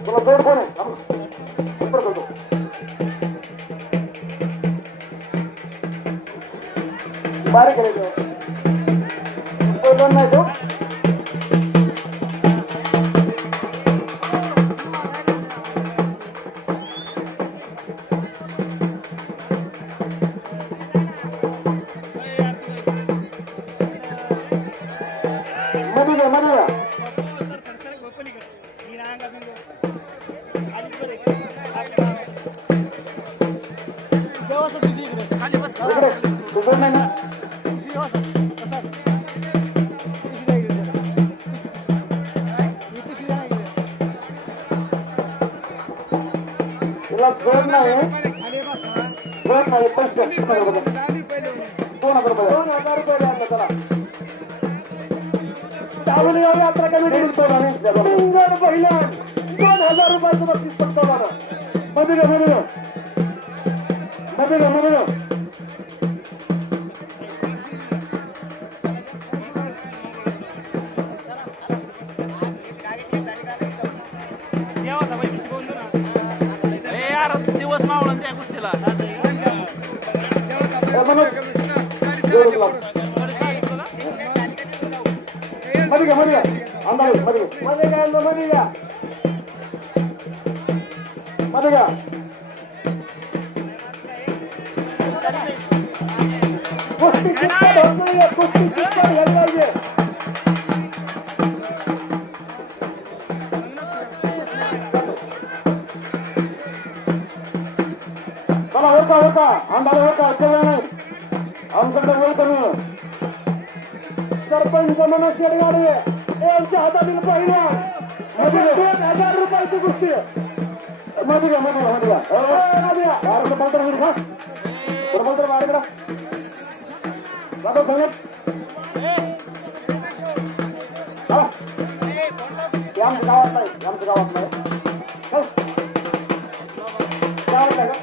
तुला जोड कोण आहे नंबर करतो बारीक करायचं दोन नाही तो मध्ये खाली बस तू बोल नाही ना तुला जोड नाही जोड नाही पैसे 2000 रुपये 2000 रुपये द्या चला. दावणगाव यात्रा कमिटी पिंगळ पहिल्यान 2000 रुपयाचं बक्षीस पटकावलं. मध्ये मध्ये घ्या मध्ये घ्या ए यार दिवस मावळा त्या कुस्तीला मध्ये घ्या मध्ये घ्या अंदाज मध्ये मध्ये घ्या मध्ये घ्या मध्ये घ्या कुस्ती चित्त होत नाहीये कुस्ती चित्त घ्यायला पाहिजे चला होता अंदाज होता केला नाही आमच्याकडे वेळ कमी आहे. सरपंच मनोज शेडगाडे यांच्या हातातील पहिला 1,000 रुपयाची कुस्ती मध्ये घ्या मध्ये घ्या मध्ये घ्या बाराशे पंधरा मिनिट खा बरोबर तर बाहेर करा जातो संगत आमच्या गावात नाही आमच्या गावात नाही चल. गावात नाही का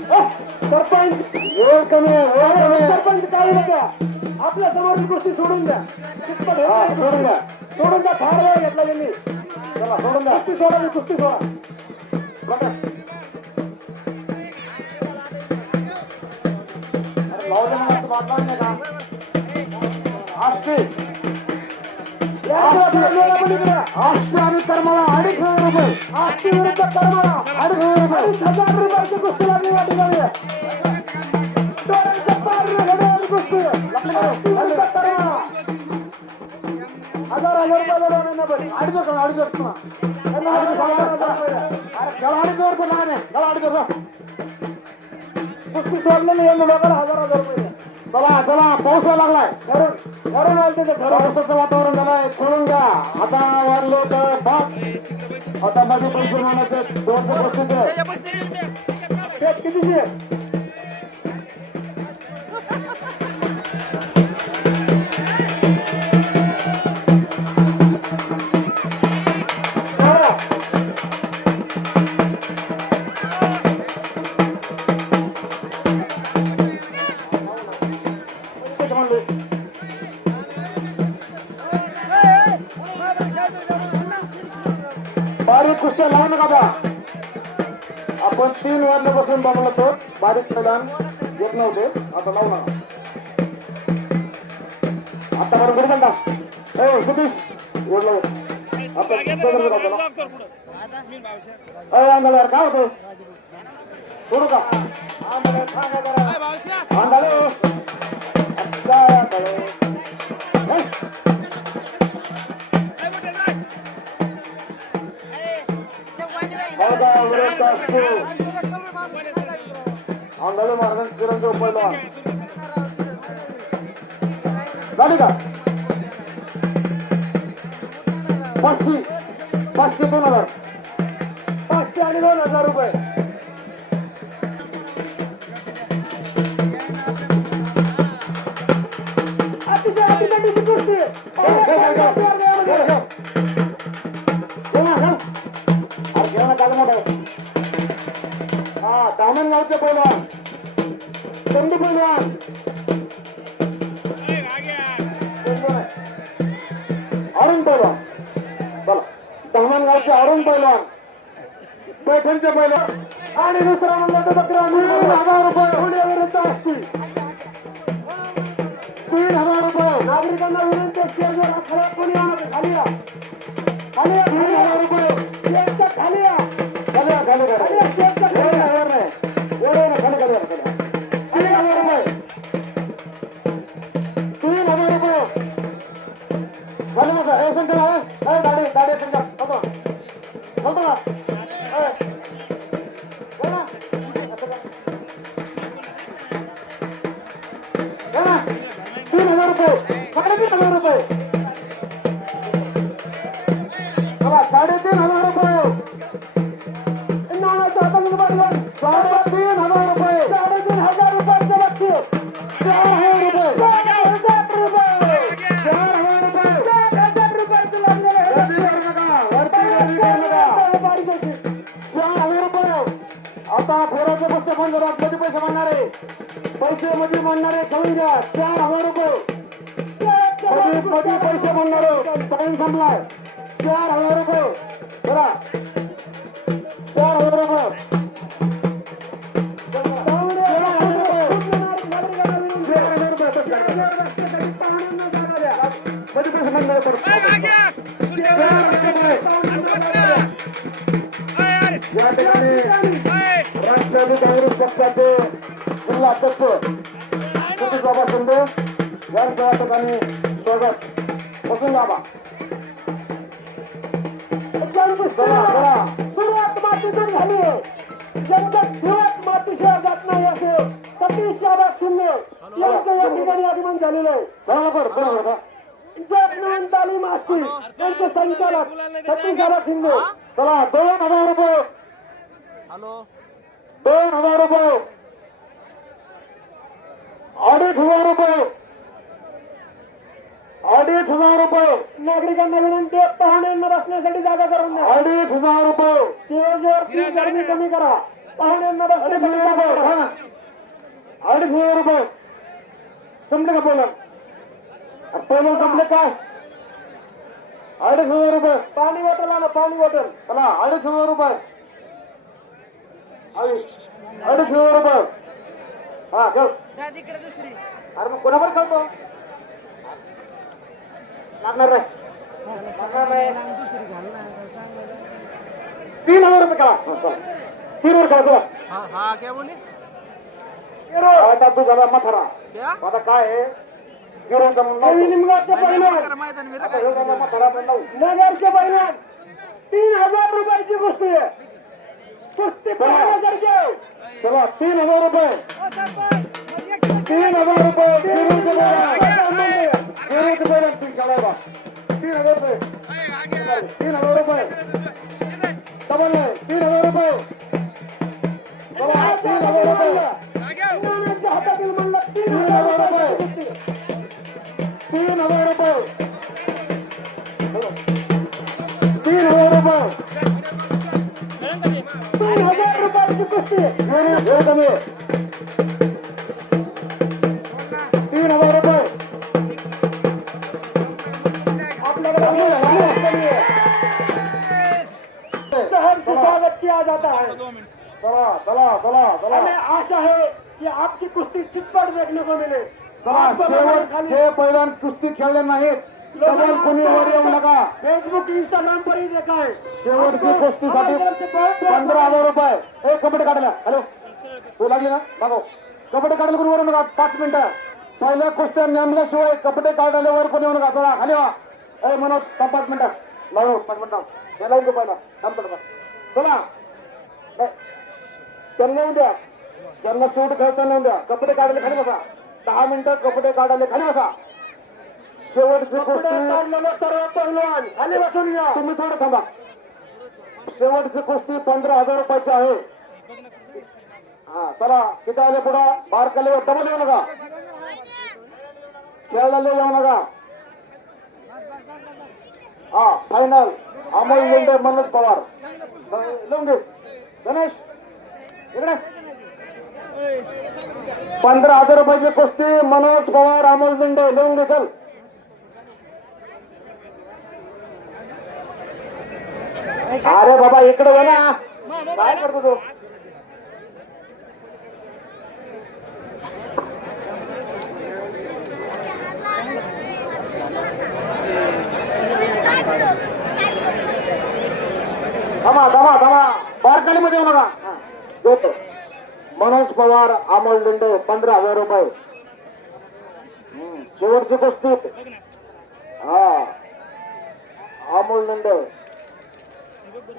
सरपंच वेळ कमी आहे वेळ कमी आहे सरपंच काय नका आपल्या समोरील गोष्टी सोडून द्या चित्त होत हा, नाही. सोडून द्या सोडून द्या फार वेळ घेतला त्यांनी चला सोडून द्या कुस्ती सोडा कुस्ती सोडा अरे लावलं ना असं वाटलं नाही का आष्टी आष्टी आणि कर्माला 2,500 रुपये आष्टी विरुद्ध कर्मळा 2,500 रुपये 2,000 रुपयाची कुस्ती लागली या ठिकाणी डोळ्यांच्या पार घडवून कुस्ती आष्टी विरुद्ध कर्मळा 1,000 रुपये लढवण्याला बरी 2,500 कुस्ती सोडलेली यांना लोकांना 1,000 रुपये चला चला पाऊस यायला लागलाय घरून आलं त्याचं घरून पावसाचं वातावरण झालंय खेळून घ्या आता वाढलो तर बाप आता माझे पैसे मिळण्याचे 200 प्रसिद्ध आहे शेत कितीची आहे बारीक कुस्त्या लावू नका बा आपण 3 वाजल्यापासून बघलो तो बारीक मैदान येत नव्हते आता लावू नका आता बरोबर घंटा ए सुधीश ओढलो आता अंगाला काय होतं सोडू का अंगाले अंगाले मार्गन किरण पहिला झाली का 500 2,000 500 आणि 2,000 रुपये अतिशय अतिशय कुस्ती दामणगावचे पैलवान चंदू पैलवान अरुण पैलवान चला दामणगावचे अरुण पैलवान पैठणचे पैलवान आणि दुसरा म्हणलं तर 3,000 रुपये विरुद्ध असती 3,000 रुपये नागरिकांना विनंती स्टेजवर खराब कोणी आणत खाली या खाली या 3,000 रुपये स्टेजच्या खाली या खाली या, खाली खाली या, स्टेजच्या खाली या. खाली खाली 3,000 रुपये 3,000 रुपये खाली बसा हे संख्या आहे गाडी गाडी संख्या होतो होतो का हो ना 3,000 रुपये सगळे 3,000 रुपये चला 3,500 रुपये नानाच्या हातामध्ये पाठवून 3,500 रुपये 3,500 रुपयाचं बक्षीस 4,000 रुपये 4,000 रुपये पैसे म्हणणारे पैसे मध्ये म्हणणारे खाऊन घ्या 4000 रुपये मध्ये पैसे म्हणणारे टाइम संपलाय 4000 रुपये बरा 4000 रुपये या ठिकाणी राष्ट्रवादी काँग्रेस पक्षाचे जिल्हा अध्यक्ष सतीश बाबा शिंदे यांचं या ठिकाणी स्वागत बसून लावा सुरुवात मातीतून झाली ज्यांच्या सुरुवात मातीशिवाय जात नाही असे सतीश बाबा शिंदे यांचं या ठिकाणी आगमन झालेलं आहे. बरोबर बरोबर जगनंद तालीम असतील त्यांचे संचालक सतीश बाबा शिंदे. चला 2000 रुपये हॅलो 2000 रुपये 2500 रुपये 2500 रुपये नागरिकांना विनंती आहे, पाहुण्यांना बसण्यासाठी जागा करून द्या. 2500 रुपये स्टेजवरती गर्दी कमी करा. पाहुण्यांना बसण्यासाठी जागा करा. 2500 रुपये संपले का पहिलं पहिलं संपले काय 2500 रुपये पाणी बॉटल आणा पाणी बॉटल. चला 2500 रुपये 2500 रुपये हा घेऊ अरे मग कोणावर खातो लागणार रे 3000 रुपये करा 3 वर करा तुला हाँ हाँ क्या बोले आता तू झाला मथारा क्या आता काय आहे गिरणचा नवी म्हणून निमगावचे पहिल्यान कर मैदान मेरा आता हे झाला मथारा पण नगरचे पहिल्यान 3000 रुपयाची कुस्ती आहे. कुस्ती पाहण्यासारखी आहे. चला 3000 रुपये 3000 रुपये गिरणचे पहिल्यान तू खेळायला 3000 रुपये 3000 रुपये डबल नाही 3000 रुपये चला 3000 रुपये नानांच्या हातातील म्हणलं 3000 रुपये 3000 रुपये 3000 रुपये 3000 रुपयाची कुस्ती. हे कमी 3000 रुपये आपल्याकडे शहर से स्वागत किया जाता है. चला चला चला चला हमें आशा है कि आपकी कुश्ती चितपट देखने को मिले. चला शेवटचे पहिल्यांदा कुस्ती खेळले नाहीत डबल कोणी वर येऊ नका फेसबुक इंस्टाग्राम पर ही देखा है. शेवटची कुस्तीसाठी 15000 रुपये हे कपडे काढला हॅलो तू लागली ना बघो कपडे काढले कोणी वर नका 5 मिनिटं पहिल्या कुस्त्या नेमल्याशिवाय कपडे काढले वर कोणी येऊ नका चला खाली वा ए मनोज 5 मिनिटं लावू 5 मिनिटं हे लावून दे पहिला चला त्यांना येऊन द्या ज्यांना सूट खेळताना येऊन द्या कपडे काढले खाली बसा 10 मिनिटं कपडे काढले खाली बसा शेवटची कुस्ती काढलेलं सर्व पहिलवान खाली बसून घ्या. तुम्ही थोडं थांबा शेवटची कुस्ती 15000 रुपयाची आहे हा चला किती आले पुढं बारकाले डबल येऊ नका खेळायला येऊ नका हा फायनल अमोल मुंडे मनोज पवार लिहून घे गणेश इकडे 15000 रुपयाची कुस्ती मनोज पवार अमोल मुंडे लिहून घे चल अरे बाबा इकडे ये ना काय करतो तू थांबा थांबा थांबा बारकालीमध्ये येऊ नका देतो मनोज पवार अमोल लिंडे 15000 रुपये शेवटची कुस्ती हा अमोल लिंडे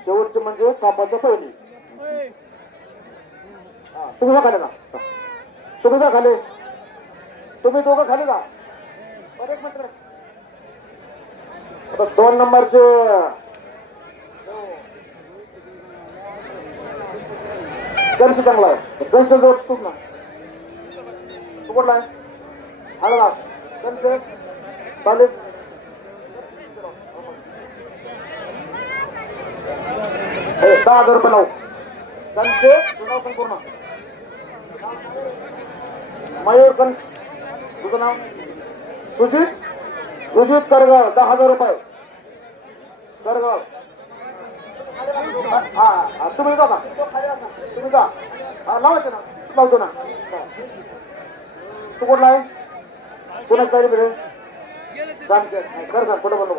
शेवटची म्हणजे कापाच्या पहिली तुम्ही जा खाली का तुम्ही जा खाली तुम्ही दोघं खाली का बरं एक मिनिट आता 2 नंबरचे गणेश चांगला आहे गणेश जोड तूच ना तू कुठला आहे आला गणेश चालेल 10,000 रुपये लावू गणेश तुझं नाव संपूर्ण मयूर पण तुझं नाव सुजित करगाव 10,000 रुपये करगाव. हा तुम्ही जा ना तुम्ही जा. लावायचं ना लावतो ना. तू कुठला आहे कोणाच तयारी मिळेल कर सांग कुठं बोललो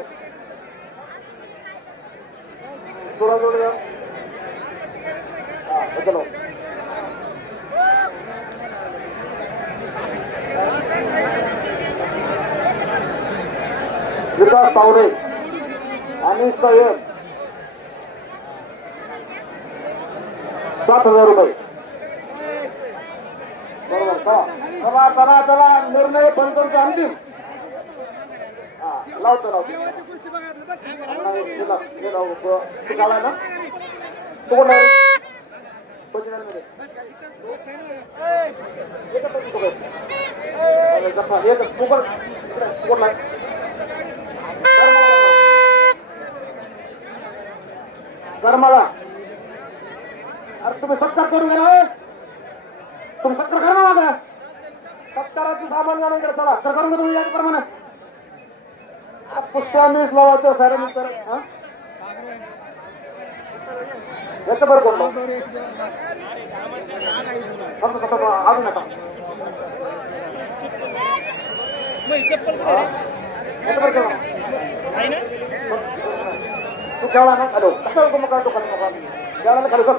तुला जोड चलो. विकास पावरे आणि सय्यद 7,000 रुपये. बरोबर चला चला चला निर्णय पंचांचा अंतिम. लावतो तू काढा ना तू कोण मला अरे तुम्ही सत्कार करून घ्या. तुम्ही सत्कार करा ना माझा सत्काराचं सामान घालून घ्या. चला सत्कार करून घ्या तुम्ही याप्रमाणे पुस्तका मीच लावायचं सारे मित्र. याचं बरं कोण अजून नका तू खेळा ना हॅलो कसं मग काढतो खेळायला खाली कर.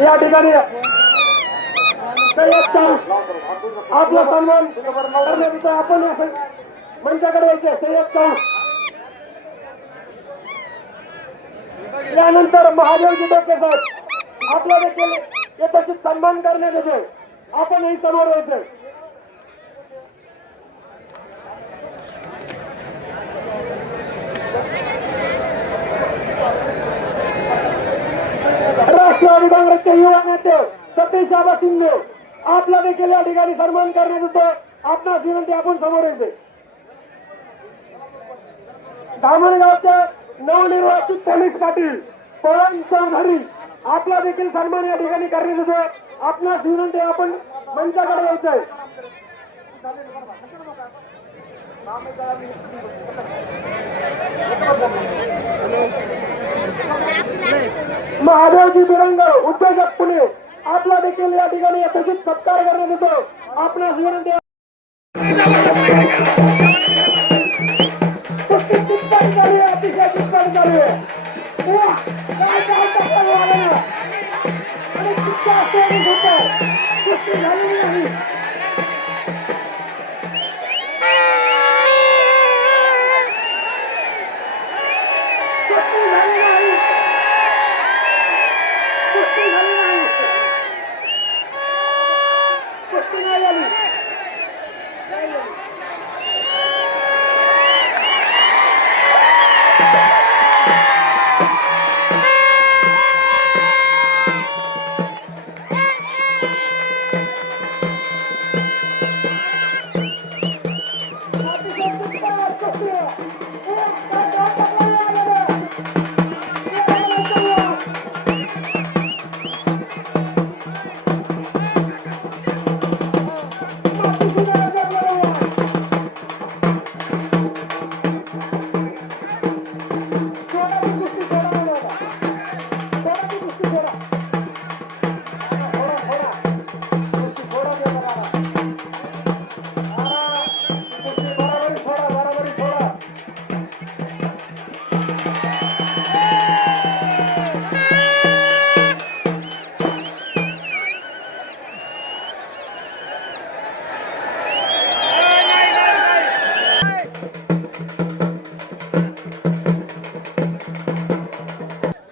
या ठिकाणी आपला सन्मान आपण मंचाकडे यायचे सय्यद चौक. यानंतर महादेवजी डोके साहेब आपला देखील याचा सन्मान करण्यात येते. आपणही समोर यायचे. राष्ट्रवादी काँग्रेसचे युवा नेते सतीश आबा शिंदे आपला देखील या ठिकाणी सन्मान करण्यात येतो. आपणास विनंती आपण समोर यायचे. धामणगावच्या नवनिर्वाचित पोलीस पाटील पवन चौधरी आपला देखील सन्मान या ठिकाणी करण्यात येतो. आपणास विनंती आपण मंचाकडे यायचंय. महादेवजी बिरंगर उद्योजक पुणे आपला देखील या ठिकाणी यथोचित सत्कार करण्यात येतो. आपणास विनंती चालू आहे अतिशय चित्तारी चालू आहे. आणि चित्ता असं होत आहे झालेली नाही.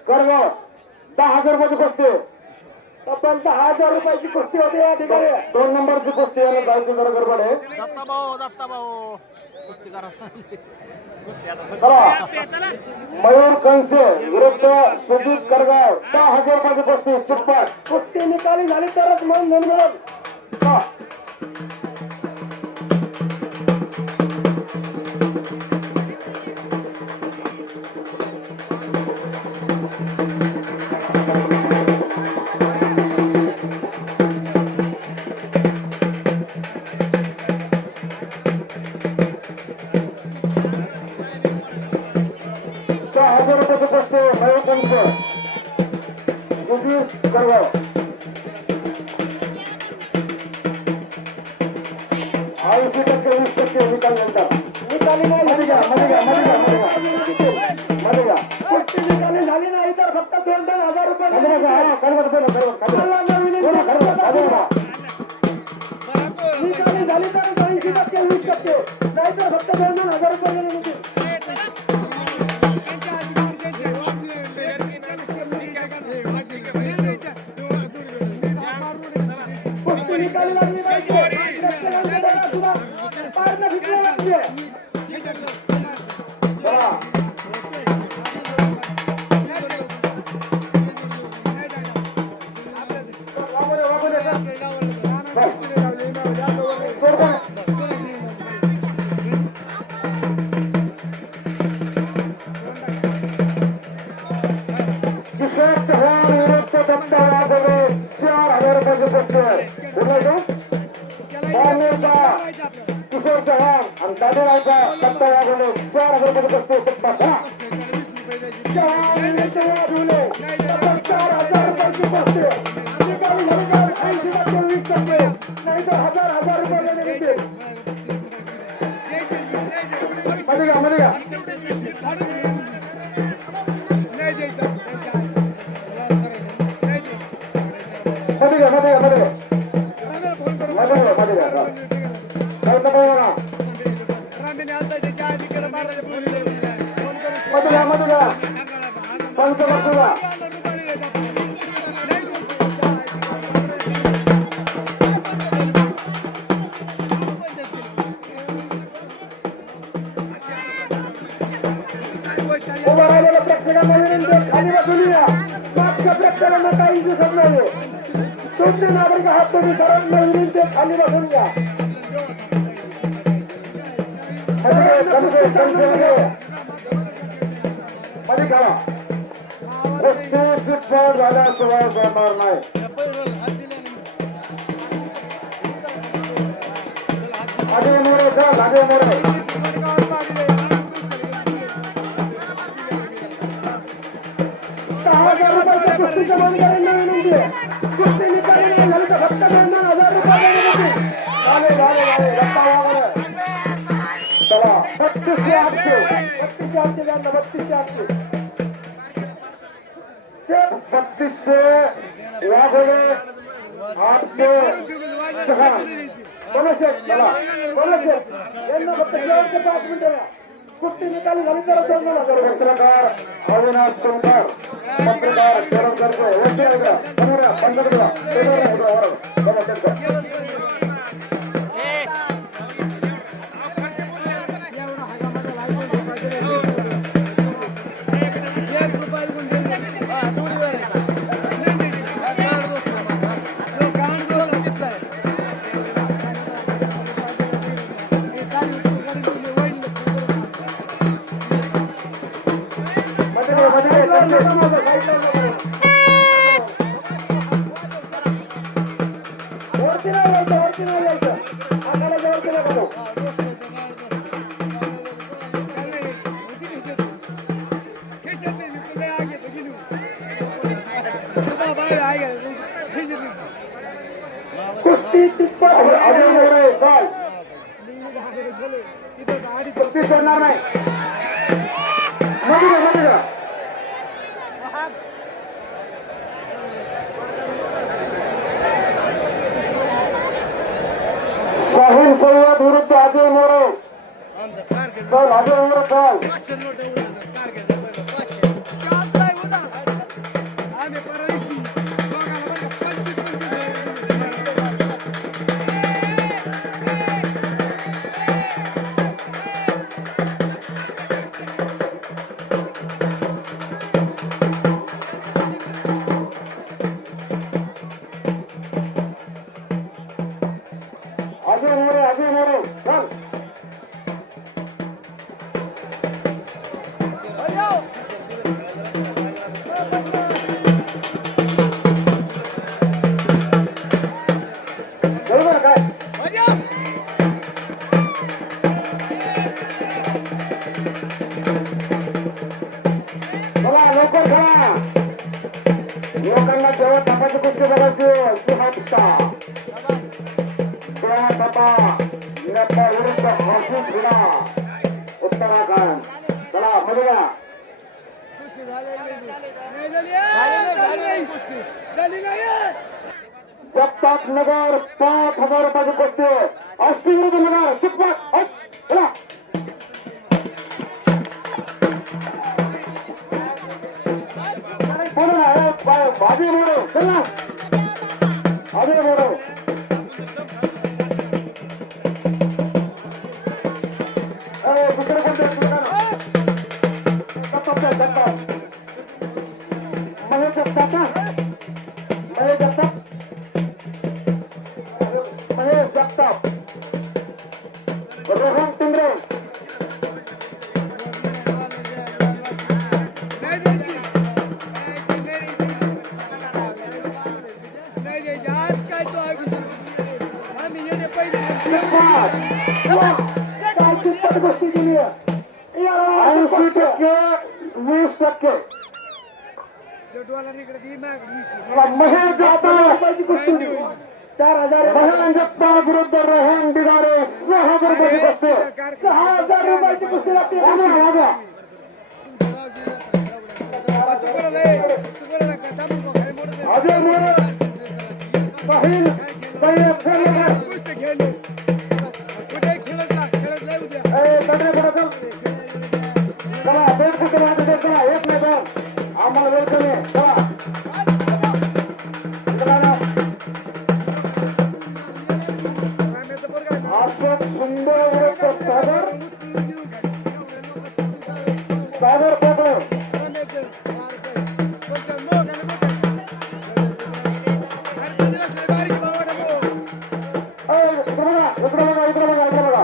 करगाव 10,000 रुपयाची कुस्ती. तब्बल 10,000 रुपयाची कुस्ती होते या ठिकाणी. 2 नंबरची कुस्ती याला जायचं जरा गडबड आहे. दत्ता भाऊ कुस्ती करा. चला मयूर कंसे विरुद्ध सुजित करगाव 10,000 रुपयाची कुस्ती. चुप्पट कुस्ती निकाली झाली तरच मन म्हणून 80% 20% निकाल नंतर निकाली नाही मध्ये घ्या. कुस्ती निकाली झाली नाही तर फक्त 2,000 रुपये खाली बसा. हा, खाली बसा. मला न विनंती खाली बसा. निकाली झाली तर 80% 20%. नाहीतर फक्त 2,000 रुपये देणे होतील. कुस्ती निकाली लागली नाही प्रेक्षकांच्या डोळ्यात सुद्धा पारणं फिटलं लागलीये. चला. वापस येतात. सोड द्या. किशोर चव्हाण विरुद्ध दत्ता वाघोले 4,000 रुपयाचे पुरस्कार. बोलायचं? किशोर चव्हाण आणि दादारावचा दत्ता वाघोले 4,000 रुपयाचे पुरस्कार. चव्हाण विरुद्ध वाघोले. तब्बल 4,000 रुपयाची कुस्ती. निकाली झाली तर 80% 20%. नाहीतर 1,000 रुपये देणे होतील. मध्ये घ्या. मध्ये घ्या. पंच बसूला. उभं राहिलेल्या प्रेक्षकांना विनंती आहे, खाली बसून या. मागच्या प्रेक्षकांना काही दिसत नाही. तुमचे नागरिक आहात तुम्ही सर्वांना विनंती आहे, खाली बसून या. मध्ये घ्या. रस्त्याची पार झाल्याशिवाय जाणार नाही. आधी मोरे चल. आधी मोरे. 6,000 रुपयाच्या कुस्तीच्या मानकऱ्यांना विनंती आहे. कुस्ती निकाली नाही झाली तर फक्त 2,000 रुपये देणे होतील. झाले. रस्ता वागले. चला. 32,800. 32,800 द्या ना, 32,800. 3200 वाघोले 800 सहा. कोणाचे? चला. कोणाचे? यांना फक्त शेवटचे 5 मिनिटं द्या. कुस्ती निकाली झाली तर 2,000 रुपये. पत्रकार अविनाश कुंभार. पत्रकार शरद करते. वरती नाही यायचं. आखाड्याच्या वरती नका जाऊ. कुस्ती तिप्पट आधी मोरे चाल. कुस्ती सोडणार नाही. मध्ये घ्या. शाहीर सय्यद विरुद्ध अजय मोरे. चल अजय मोरे चल. अजय मोरे चल. कुस्ती बघायची सुहागता नेपाळ विरुद्ध हॉकी क्रीडा उत्तराखंड. चला बघूया. जगताप नगर 5,000 रुपयाची कुस्ती. अष्टी विरुद्ध नगर चिपट. चला भाजी मोडो. चला भाजी मोडो. दुसरं कोणतं महेश जगताप महेश जगताप रोहन टिंगरे. गोष्टी दिली 80% 20%. महेश जगताप 4,000. महेश जगताप विरुद्ध रोहन दिगारे 6,000 रुपयाची कुस्ती. 6,000 रुपयाची कुस्ती लागते. अजय मोरे साहिल चला बेट कुठे राहते. चला एक मैदान आम्हाला वेलकम आहे. चला अशोक सुंदर विरुद्ध सागर पोकळे. इकडे बघा.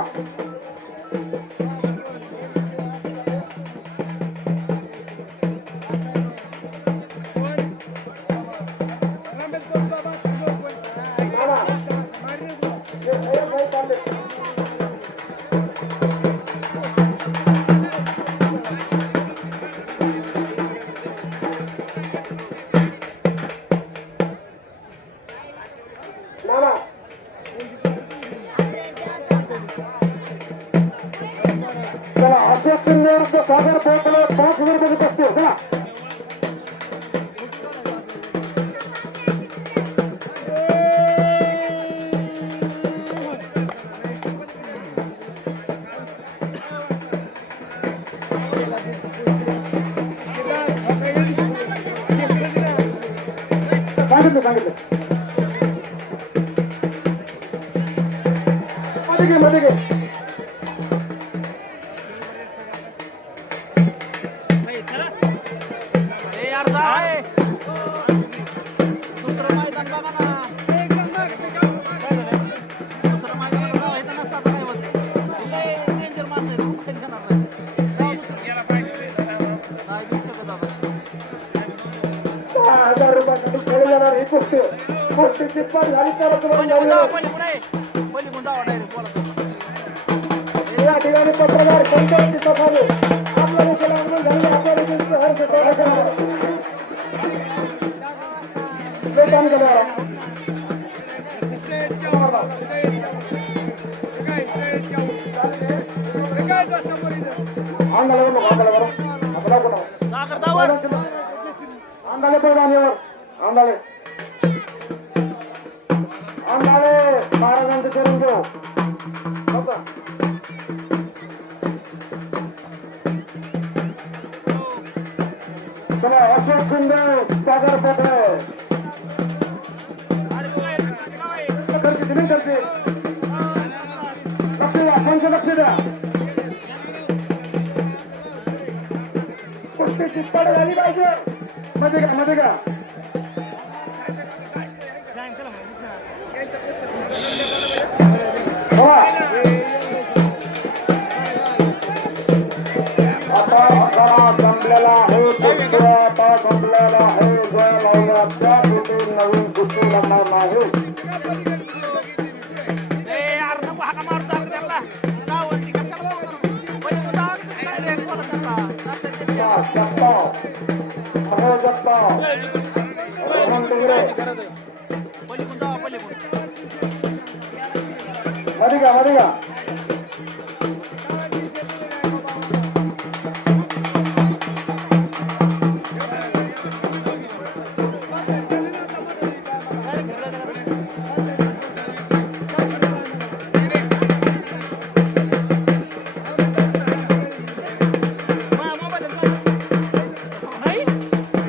चला अशोक सुंदर सागर पोकळे 5,000 रुपयाची कुस्ती. चला सांगितलं मध्ये घे. दुसरं मैदान बघा ना. दुसरं मैदान बघा. इथं नसतं काय होतं. डेंजर मास आहे. नाही देऊ शकत आपण. 6,000 रुपयासाठी खेळली जाणार ही कुस्ती. कुस्तीची पण झाली तर या ठिकाणी पत्रकार संचालक सफारी आपल्या देखील आगमन झाले. आपल्या देखील हर्ष काम करा. आंदाले पैदानीवर आंदाले महाराजांचं करून घेऊ. चला अशोक सुंदर सागर पोकळे लक्ष द्या. पंच लक्ष द्या. कुस्तीची पड झाली पाहिजे. मध्ये का संपलेला आहे. जय लावला त्या नवीन कुस्ती लढणार नाही. जगताप रोहन टिंगरे पलीकडून जावा पलीकडून. मध्ये घ्या मध्ये घ्या.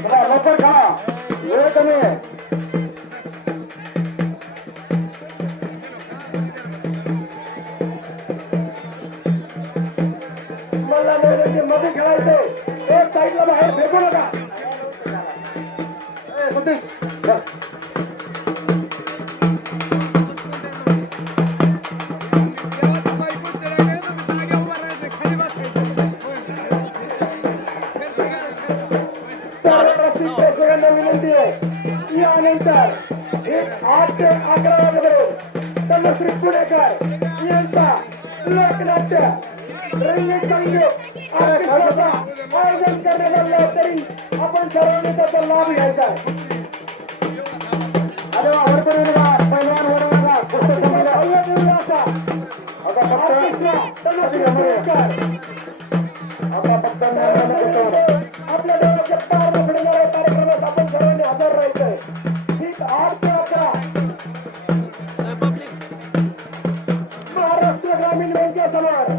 चला, लवकर खा, वेळ कमी आहे. मला मध्ये खेळायचंय. एक साईडला बाहेर फेकू नका. ए, सतीश, जा. तर रस्सी प्रेक्षकांना विनंती आहे यानंतर एक 8 ते 11 वाजेपर्यंत तनुश्री पुणेकर यांचा लोकनाट्य रंगीत संगीत आणि खेळाचा आयोजन करण्यात आलं आहे. तरी आपण सर्वांनी त्याचा लाभ घ्यायचा आहे. अरे वा, वरती येऊ नका, पैलवान वर येऊ नका, पुस्तक संपलं. पहिला दिवस असा आता फक्त तनुश्री पुणेकर आता फक्त निर्णय घेतो. आपल्या देवाच्या पार पडणाऱ्या कार्यक्रमात आपण सर्वांनी हजर राहायचंय. ठीक 8 ते 11 महाराष्ट्र ग्रामीण बँकेसमोर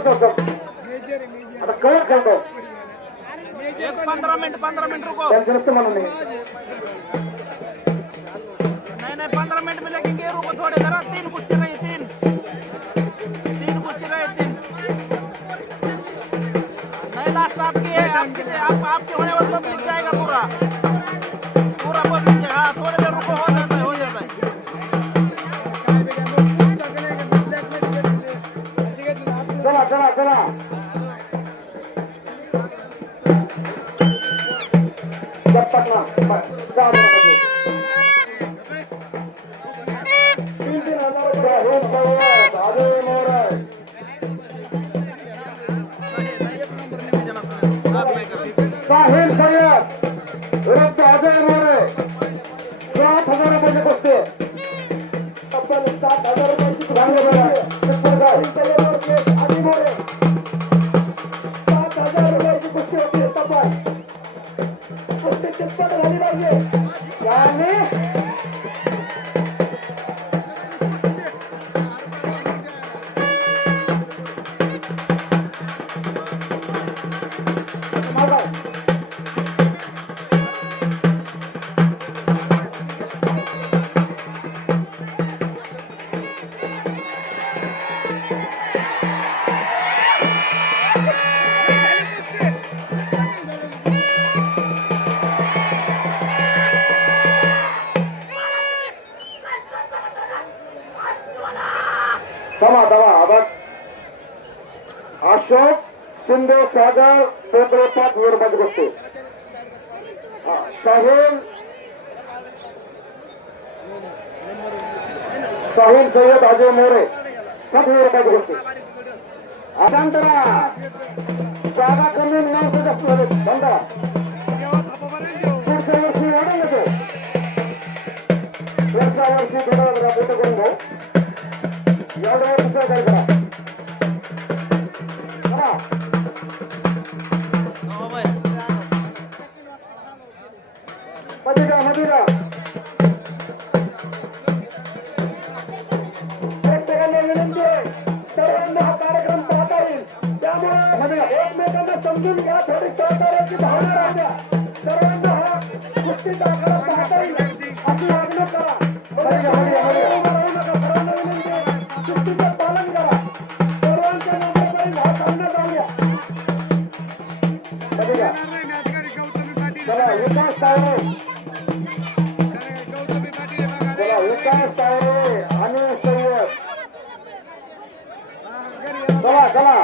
चल. आता कळत खेळतो. एक 15 मिनट रुको. त्यांचं नसतं म्हणून नाही. नहीं 15 मिनट में लगेंगे. रुको थोड़े जरा. 3 कुश्ती रही 3 कुश्ती रही 3. नहीं लास्ट आपकी है. आपके होने वाला पब्लिक जाएगा पूरा पब्लिक. हाँ थोड़ी देर रुको. हो जाता है. चला. पटना 6 मध्ये. अजय मोरे. साहिल सय्यद विरुद्ध अजय मोरे. 7,000 रुपये कुस्ती. तब्बल 7,000 रुपयाची चांगलं बघा. आधी मोरे 7,000 रुपयाची कुस्ती होती. तब्बल कुस्ती चितपट झाली पाहिजे. आणि दमा अशोक शिंदे सागर पेपरे 5,000 रुपयाची गोष्टी. साहिल सय्यद अजय मोरे 7,000 रुपयाची गोष्टी. अशांतरा जागा कमी नाव जास्त झाले. बंदा पुढच्या वर्षी वाढवलं ते. पुढच्या वर्षी थोडा जरा मोठं करून भाऊ. एवढं दुसरं काय करा. मधुरा प्रेक्षकांना विनंती आहे सर्वांना हा कार्यक्रम पाहता येईल. त्यामुळे एकमेकांना समजून घ्या. थोडी सहकार्याची भावना राहू द्या. सर्वांना हा कुस्तीचा आखाडा पाहता येईल अशी वागणूक करा. सर्वांना विनंती आहे कुस्तीचं पालन करा. सर्वांच्या नंबरपर्यंत हा सामना जाऊया. चला विकास तावरे. चला विकास तावरे आणि सय्यद. चला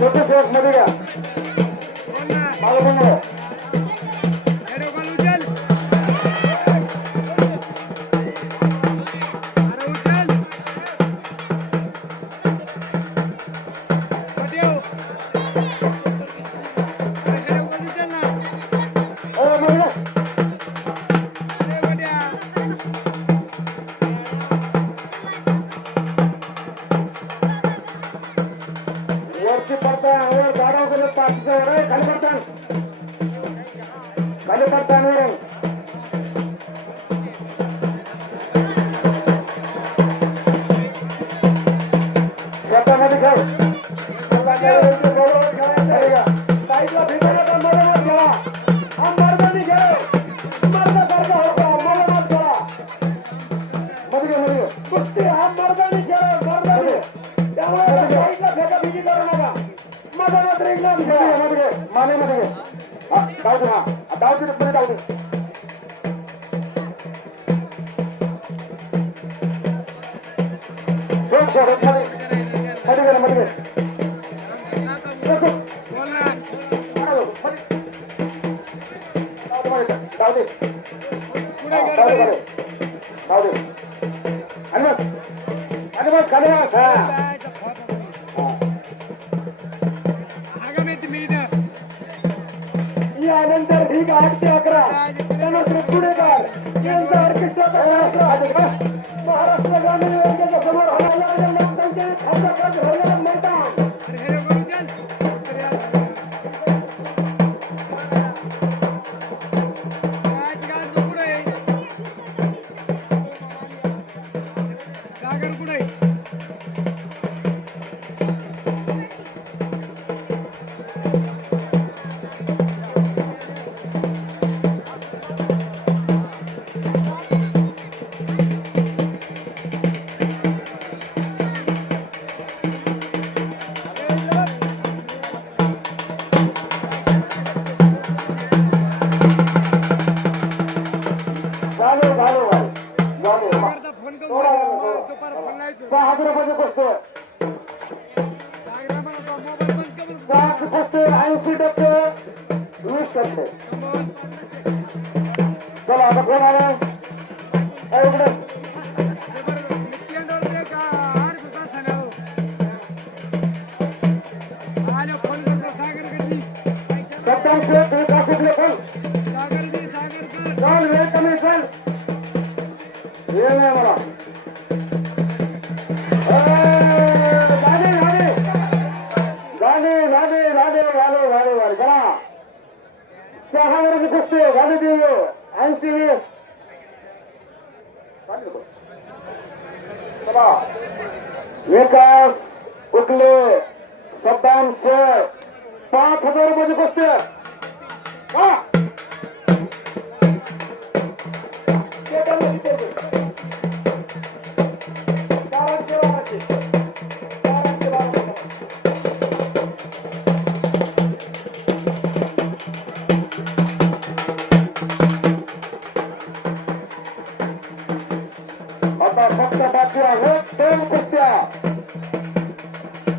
छोटे सेवक मध्ये घ्या मागं बोललो वरती पडताय वर गाडव गेलं पाठीच्या वर खाली पडताय वर शेतामध्ये खेळ साईडला भिजायला का मधोमध खेळा हा मर्दानी खेळ मर्दासारखा होता मधोमध खेळा मध्ये कुस्ती हा मर्दानी खेळ मर्दानी त्यामुळे साईडला फेकाफेकी करू नका मधोमध रिंगणात खेळा मानेमध्ये डाव दे डाव दे मध्ये डाव दे मध्ये यानंतर ठीक 8 ते 11 त्यानंतर पुणेकर यांचा ऑर्केस्ट्राचा कार्यक्रम महाराष्ट्र ग्रामीण बँकेच्या समोर होणाऱ्या लोकसंख्येने खासदार भरलेलं मैदान चला आता कोण आला चल वेळ कमी चल वेळ नाही मला चला 6 वर्ष कुस्ती झाली ती 80-20 विकास उकले सद्दाम शेख 5,000 रुपयाची कुस्ती आता फक्त बाकी आहेत 2 कुस्त्या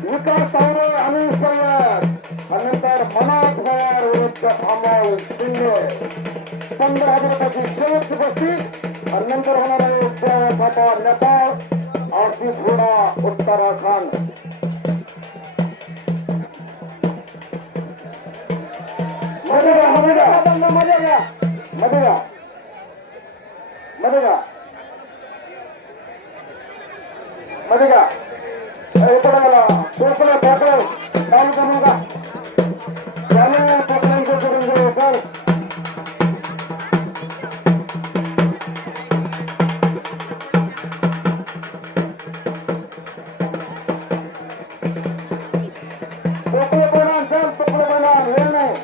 विकास तावरे आणि सय्यद नंतर मनात भयार विरुद्ध अमोल शिंदे 15,000 रुपयाची शेवटची कुस्ती आणि नंतर होणार आहे उत्तराखंड नेपाळ आशिष घोडा उत्तराखंड मध्ये का इकडे मला टोकलं टोकलं चालू करू नका त्याने टोकल्यांचं करून घेऊ चल टोकलं बनवा चल टोकलं बनवा वेळ नाही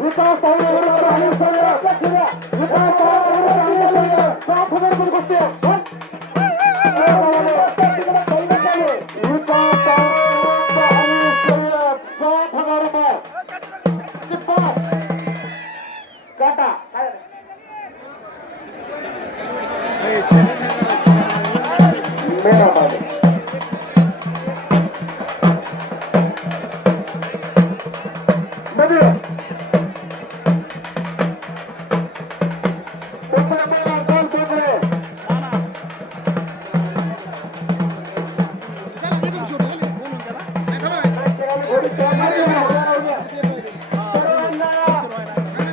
विकास पण कुस्ती आहे. हं? आणि शर्यत 7,000 रुपये. चिप्पा. काटा. काय? मेरा बाबा. बघूया. कोपरे मेला, दोन कोपरे. थोडी सहकार्य करा. सर्वांना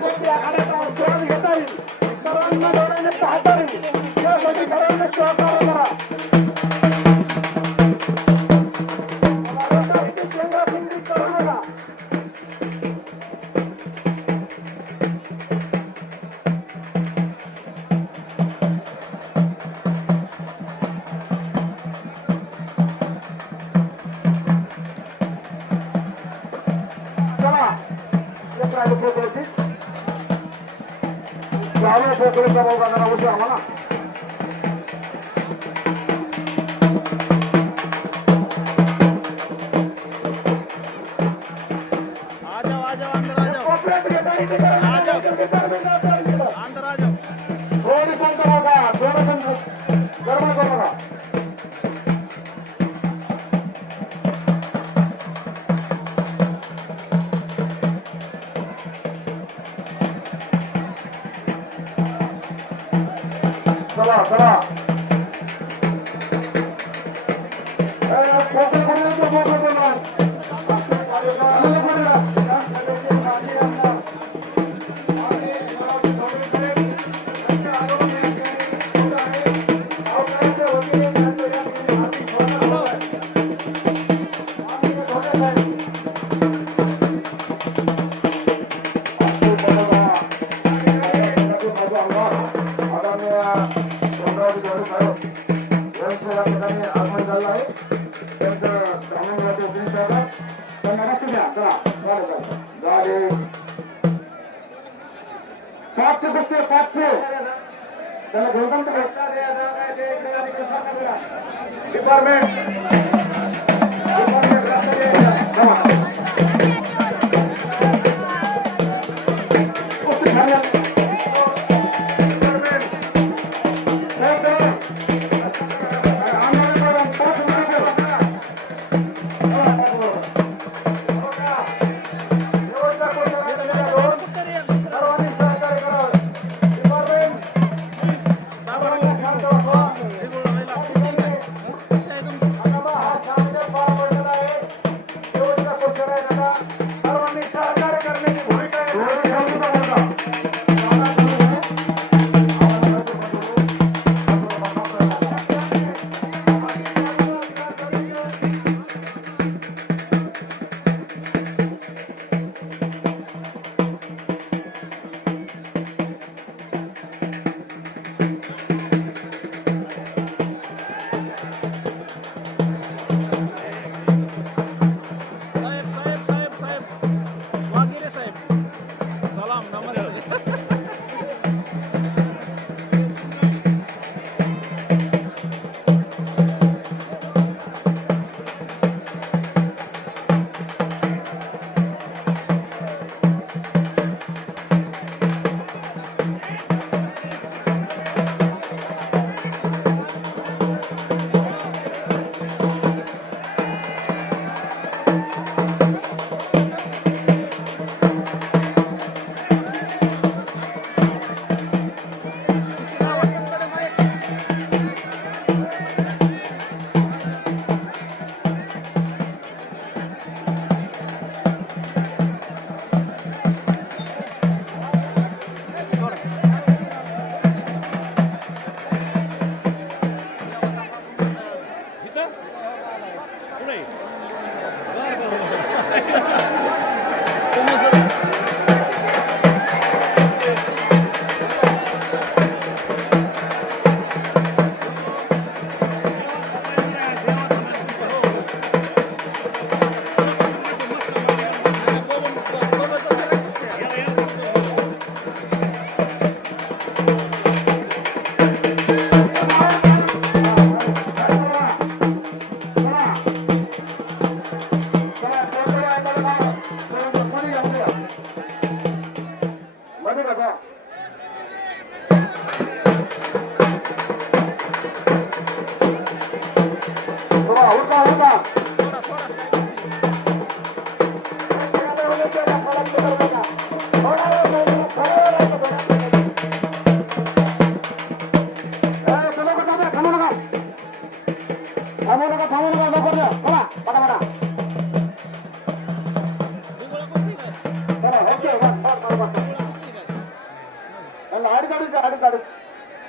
कुस्ती आखाड्याचा आस्वाद घेता येईल. सर्वांना डोळ्याने पाहता येईल. यासाठी सर्वांना सहकार्य करा. मला इथे चेंगराचेंगरी करू नका. चला एक राहिली पोकळीची. चालू पोकळीचा भाऊ जरा उशीर आम्हाला. आ जाओ अंदर आ जाओ कोपऱ्यात घेता येते का? आ जाओ. अंदर अंदर आ जाओ. थोडी शांत बघा. थोडं शांत. गडबड करू नका. चला चला. पोकळ कोण येतो? पोकळ कोण आहे? आलेलं कोण आहे? पाचशे कुस्ती 500. त्याला घेऊन पण डिपार्टमेंट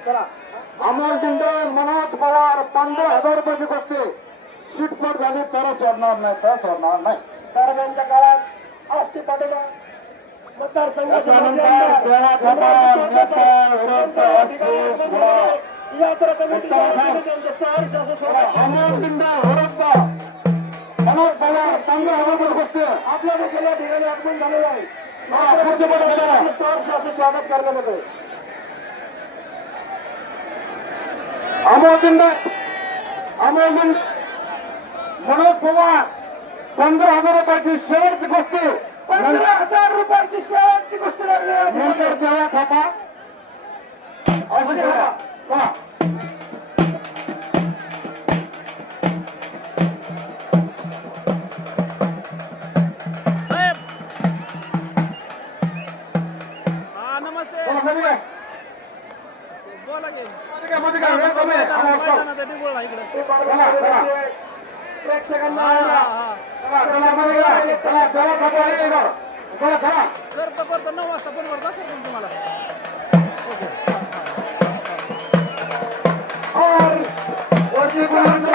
अमोल शिंदे मनोज पवार 15,000 रुपयाची कुस्ती शीटपट झाली तर सोडणार नाही तर सोडणार नाही. दरम्यानच्या काळात आष्टी पाटील मतदारसंघाचे माजी त्यानंतर आमदार देवा थापा, नेता, विरोध, आशिष, गुलाब, यात्रा कमिटीचे त्यांचे सहर्ष असं स्वागत. अमोल शिंदे विरुद्ध मनोज पवार 15,000 रुपयाची कुस्ती. आपल्या देखील या ठिकाणी आगमन झालेलं आहे. पुढचे पट झालेलं आहे. सहर्ष असं स्वागत करण्यात येते. अमोल शिंदे मनोज पवार 15,000 रुपयाची शेवटची कुस्ती. 15,000 रुपयाची शेवटची गोष्टी लागली आहे. नंतर देवा थापा आशिष गुलाब. चला. साहेब हा नमस्ते चला, सगळी आहे. बोला की मध्ये काय वेळ कमी आहे. अमोल पवार. मैदानात डिंगोळा इकडे ते बघा, प्रेक्षकांना चला, चला, मध्ये या. चला, देवा थापा आहे इकडं. चला, चला. करतो 9 वाजता फोन करतो सर पण तुम्हाला और वरती गुलाब.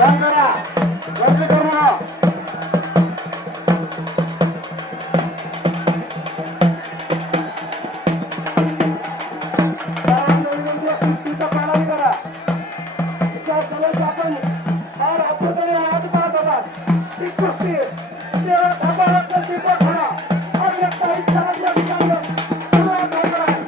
ध्यान करा गर्दी करू नका कुस्तीचा पालन करा त्या सगळ्यात आपण फार अत्यंत आज पाहत होता ती कुस्ती तेव्हा थांबायचं ती पण खरा आणि आता ही चांगल्या ठिकाणी सुरुवात होणार आहे.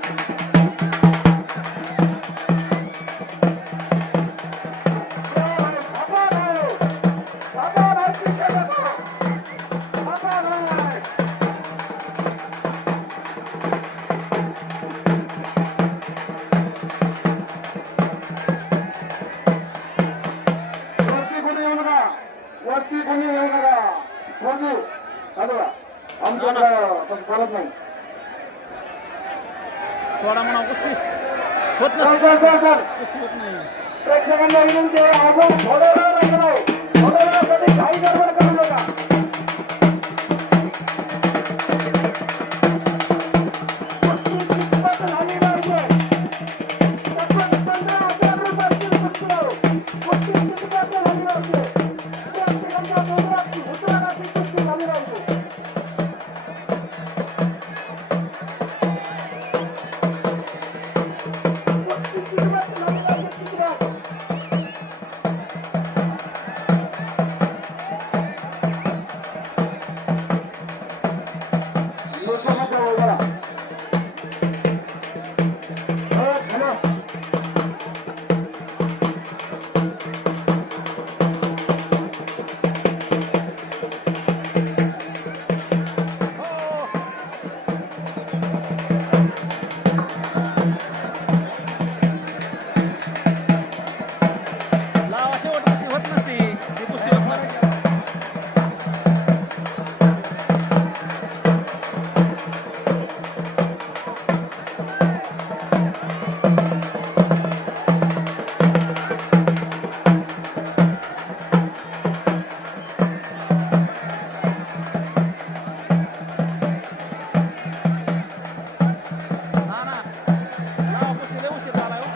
वरती कोणी येऊ नका म्हणजे चालू आमच्याकडे करत नाही सोडा म्हणा कुस्ती होत चल नसते चल चल चल कुस्ती होत नाही प्रेक्षकांना विनंती आहे अजून थोडा वेळ राहिला आहे. थोड्या वेळासाठी काही गडबड करू नका. कुस्ती कितपत झाली पाहिजे. तब्बल 15,000 रुपयाची कुस्ती आहे. कुस्ती कितपत झाली पाहिजे. प्रेक्षकांच्या जोरात उतरणारी कुस्ती झाली पाहिजे. कुस्ती कितपत झाली पाहिजे. कितपत. लावा शेवट कुस्ती होत नसते ती कुस्ती होत नाही ना ना लावा कुस्ती लय उशीर झाला हो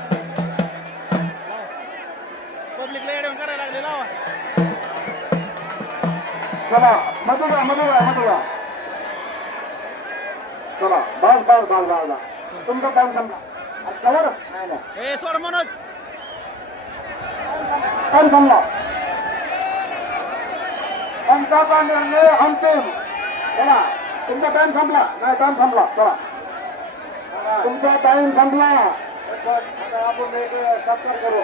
पब्लिकला एडवून करायला लागले लावा चला मधुरा चला बस तुमचा टाइम संपला कवर नाही नाही ए सोड मनोज टाइम संपला पंचाचा निर्णय अंतिम चला तुमचा टाइम संपला नाही टाइम संपला चला तुमचा टाइम संपला आता आपण एक सत्कार करू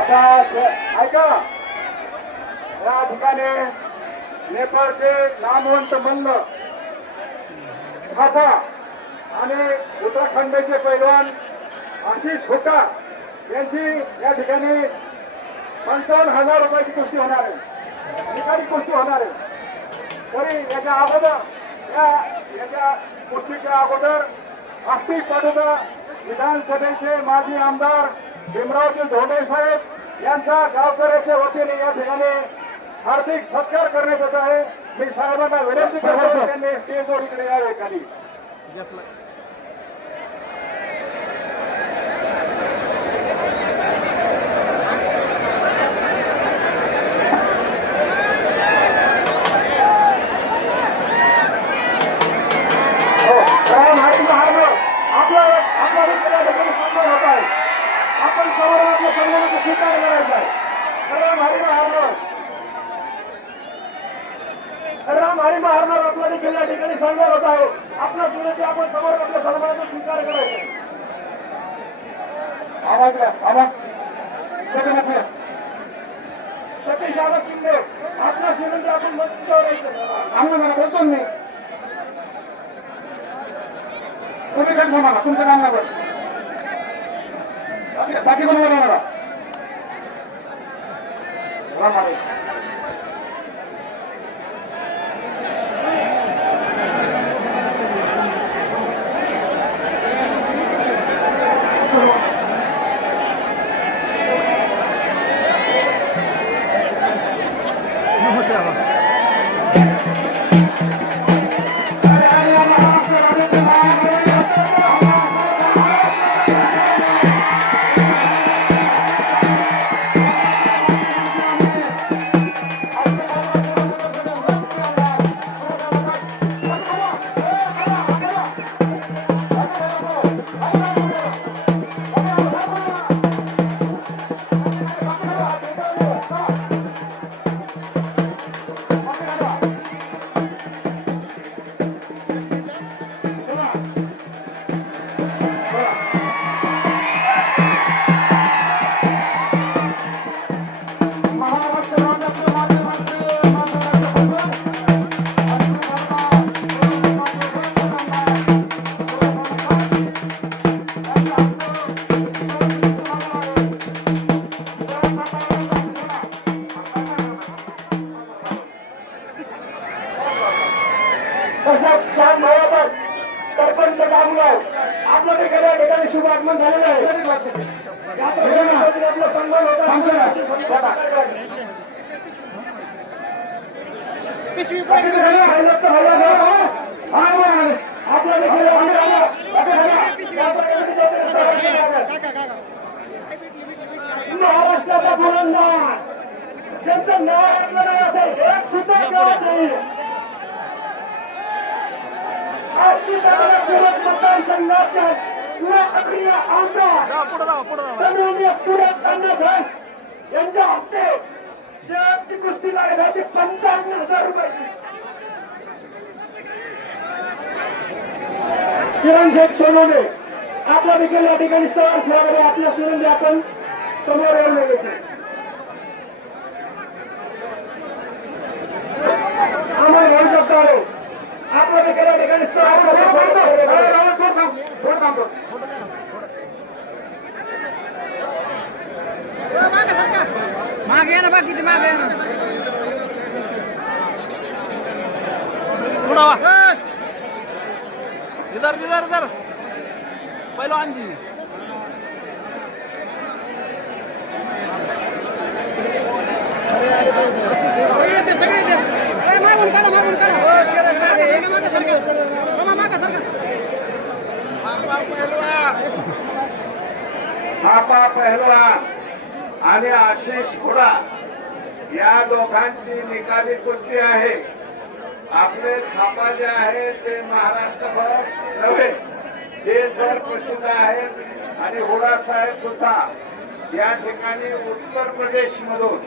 आता ऐका या ठिकाणी नेपाळचे नामवंत मल्ल थापा आणि उत्तराखंडचे पैलवान आशिष होका यांची या ठिकाणी 55,000 रुपयाची कुस्ती होणार आहे निकाली कुस्ती होणार आहे तरी याच्या अगोदर याच्या कुस्तीच्या अगोदर आष्टी पाटोदा विधानसभेचे माजी आमदार भीमरावजी धोंडे साहेब यांचा गावकऱ्याच्या वतीने या ठिकाणी हार्दिक सत्कार करण्यात येत आहे मी साहेबांना विनंती करतो त्यांनी स्टेजवर इकडे यावे खाली घेतलं आपण समोर आपल्या संघाचा स्वीकार करायचा आहे राम हरी महाराज आपला देखील या ठिकाणी सांगणार होत आहे आपल्या विनंती आपण समोर आपल्या सन्मानाचा स्वीकार करायचा आवाज द्या आवाज सतीश आवाज शिंदे आपल्या विनंती आपण मंचावर यायचं आम्हाला बोलतो मी तुम्ही काय म्हणा तुमचं काम नका बाकी कोण बोलणार नमस्ते बाबा तसंच श्याम भावाबस सरपंच दामगाव आपलं देखील या ठिकाणी शुभ आगमन झालेलं आहे. या प्रसंगासाठी आपलं सन्मान होता. पाहिलं तर हवं ना? आपलं देखील या महाराष्ट्राचा गोलंदाज ज्यांचं नाव ऐकलं नाही असेल एक सुद्धा कळत नाही. आजची सुरत मतदारसंघाच्या लोकप्रिय आमदार पुढे जावा पुढे जावा सन्माननीय सुरत अन्नधास यांच्या हस्ते शेअरची कुस्ती लागण्याची 55,000 रुपयाची किरण शेठ सोनवणे आपला देखील या ठिकाणी सहर शहरामध्ये आपल्या सुरंदी आपण समोर येऊन गेले. आम्हाला घेऊ शकतो आपला देखील या ठिकाणी मागे या ना बाकीचे मागे या ना पुढे वा इधर इधर इधर पहलवान जी थापा पहलवान आणि आशिष घोडा या दोघांची निकाली कुस्ती आहे. आपले थापा जे आहे ते महाराष्ट्रभर नव्हे देशभर प्रसिद्ध आहेत आणि घोडा साहेब सुद्धा या ठिकाणी उत्तर प्रदेश मधून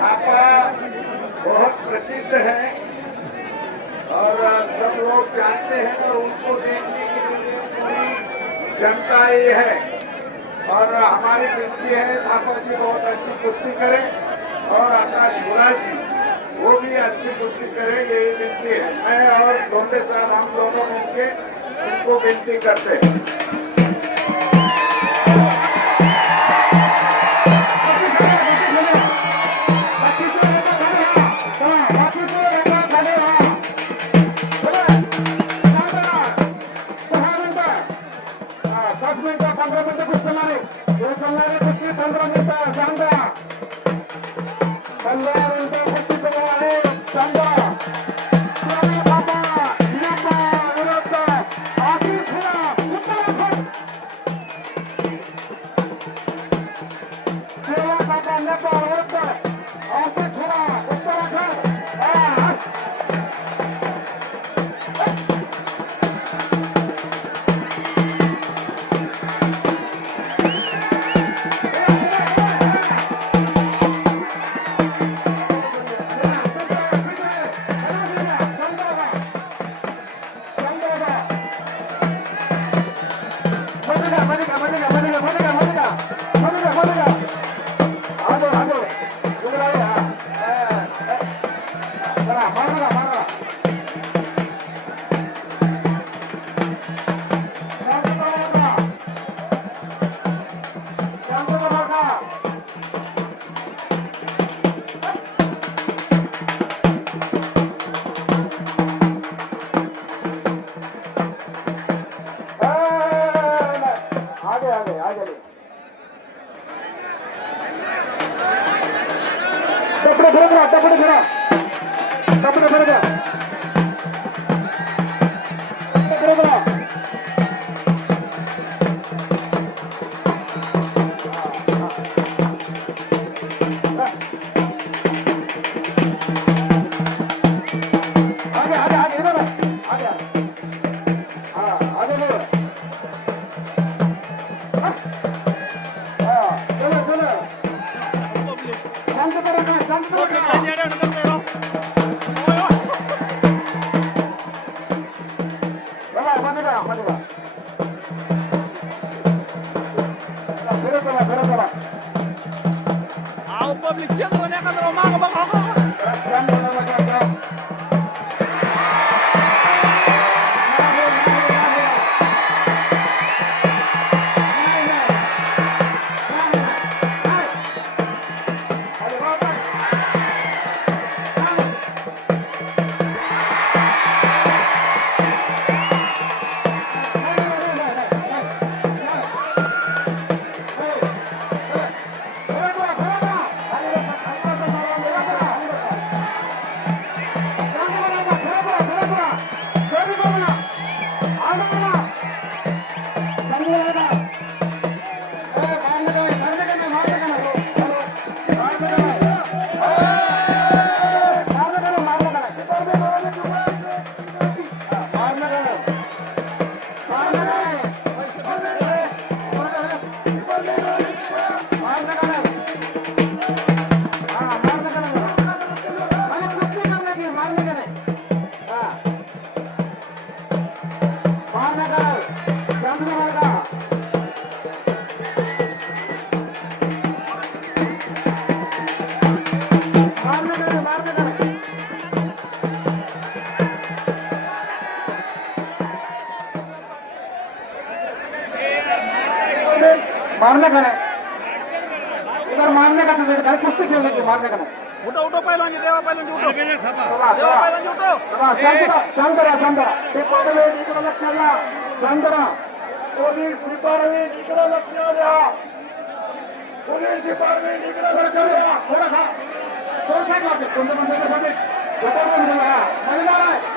थापा बहुत प्रसिद्ध है और सब लोग जानते हैं और उनको देखने के लिए पूरी जनता ये है और हमारी विनती है थापा जी बहुत अच्छी कुश्ती करें और आकाश घोड़ा जी वो भी अच्छी कुश्ती करें यही विनती है. मैं और धोंडे साहब हम दोनों मिलके उनको विनती करते हैं. कपडे फिरत राहा, कपडे फिरा, कपडे फिरत राहा, कपडे फिरत राहा. आगे आगे आगे इधर आगे हाँ आगे बोलो. चलो चलो शांत करो शांत करो. मारलं का नाही इधर मारने का तुझे काय कुस्ती खेळले की मारने का नाही उठो उठो पहलवान जी देवा पहलवान जी उठो चला, देवा चला. पहलवान जी उठो शांत राहा ते पाटील इकडे लक्ष द्या शांत राहा पोलीस डिपार्टमेंट इकडे लक्ष द्या पोलीस डिपार्टमेंट इकडे लक्ष द्या थोडा खा थोडं साईड लागते कोणत्या म्हणतात महिला आहे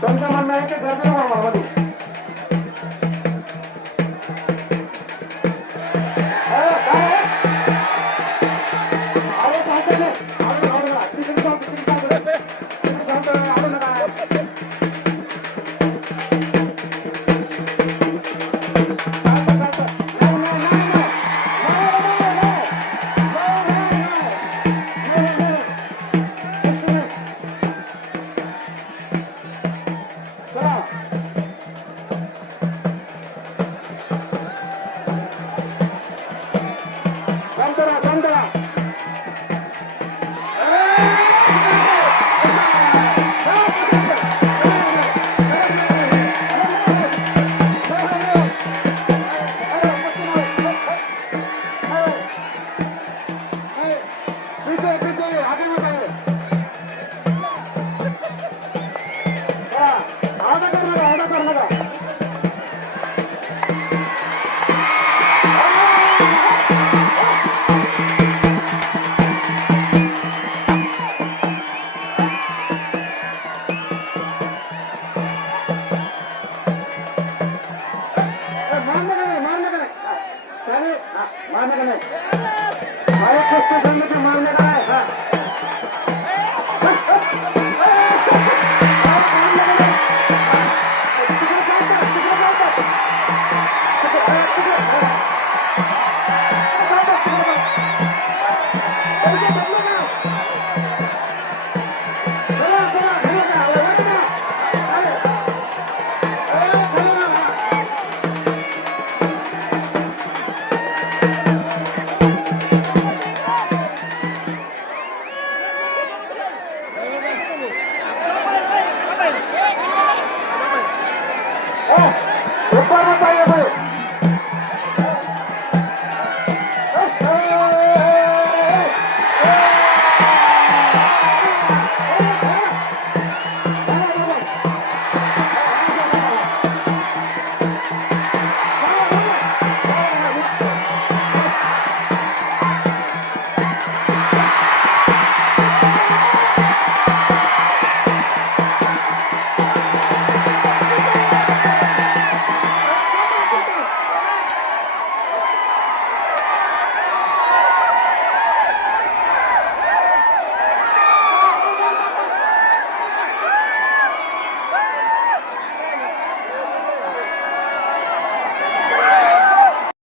त्यांचं म्हणणं आहे की गर्दी मध्ये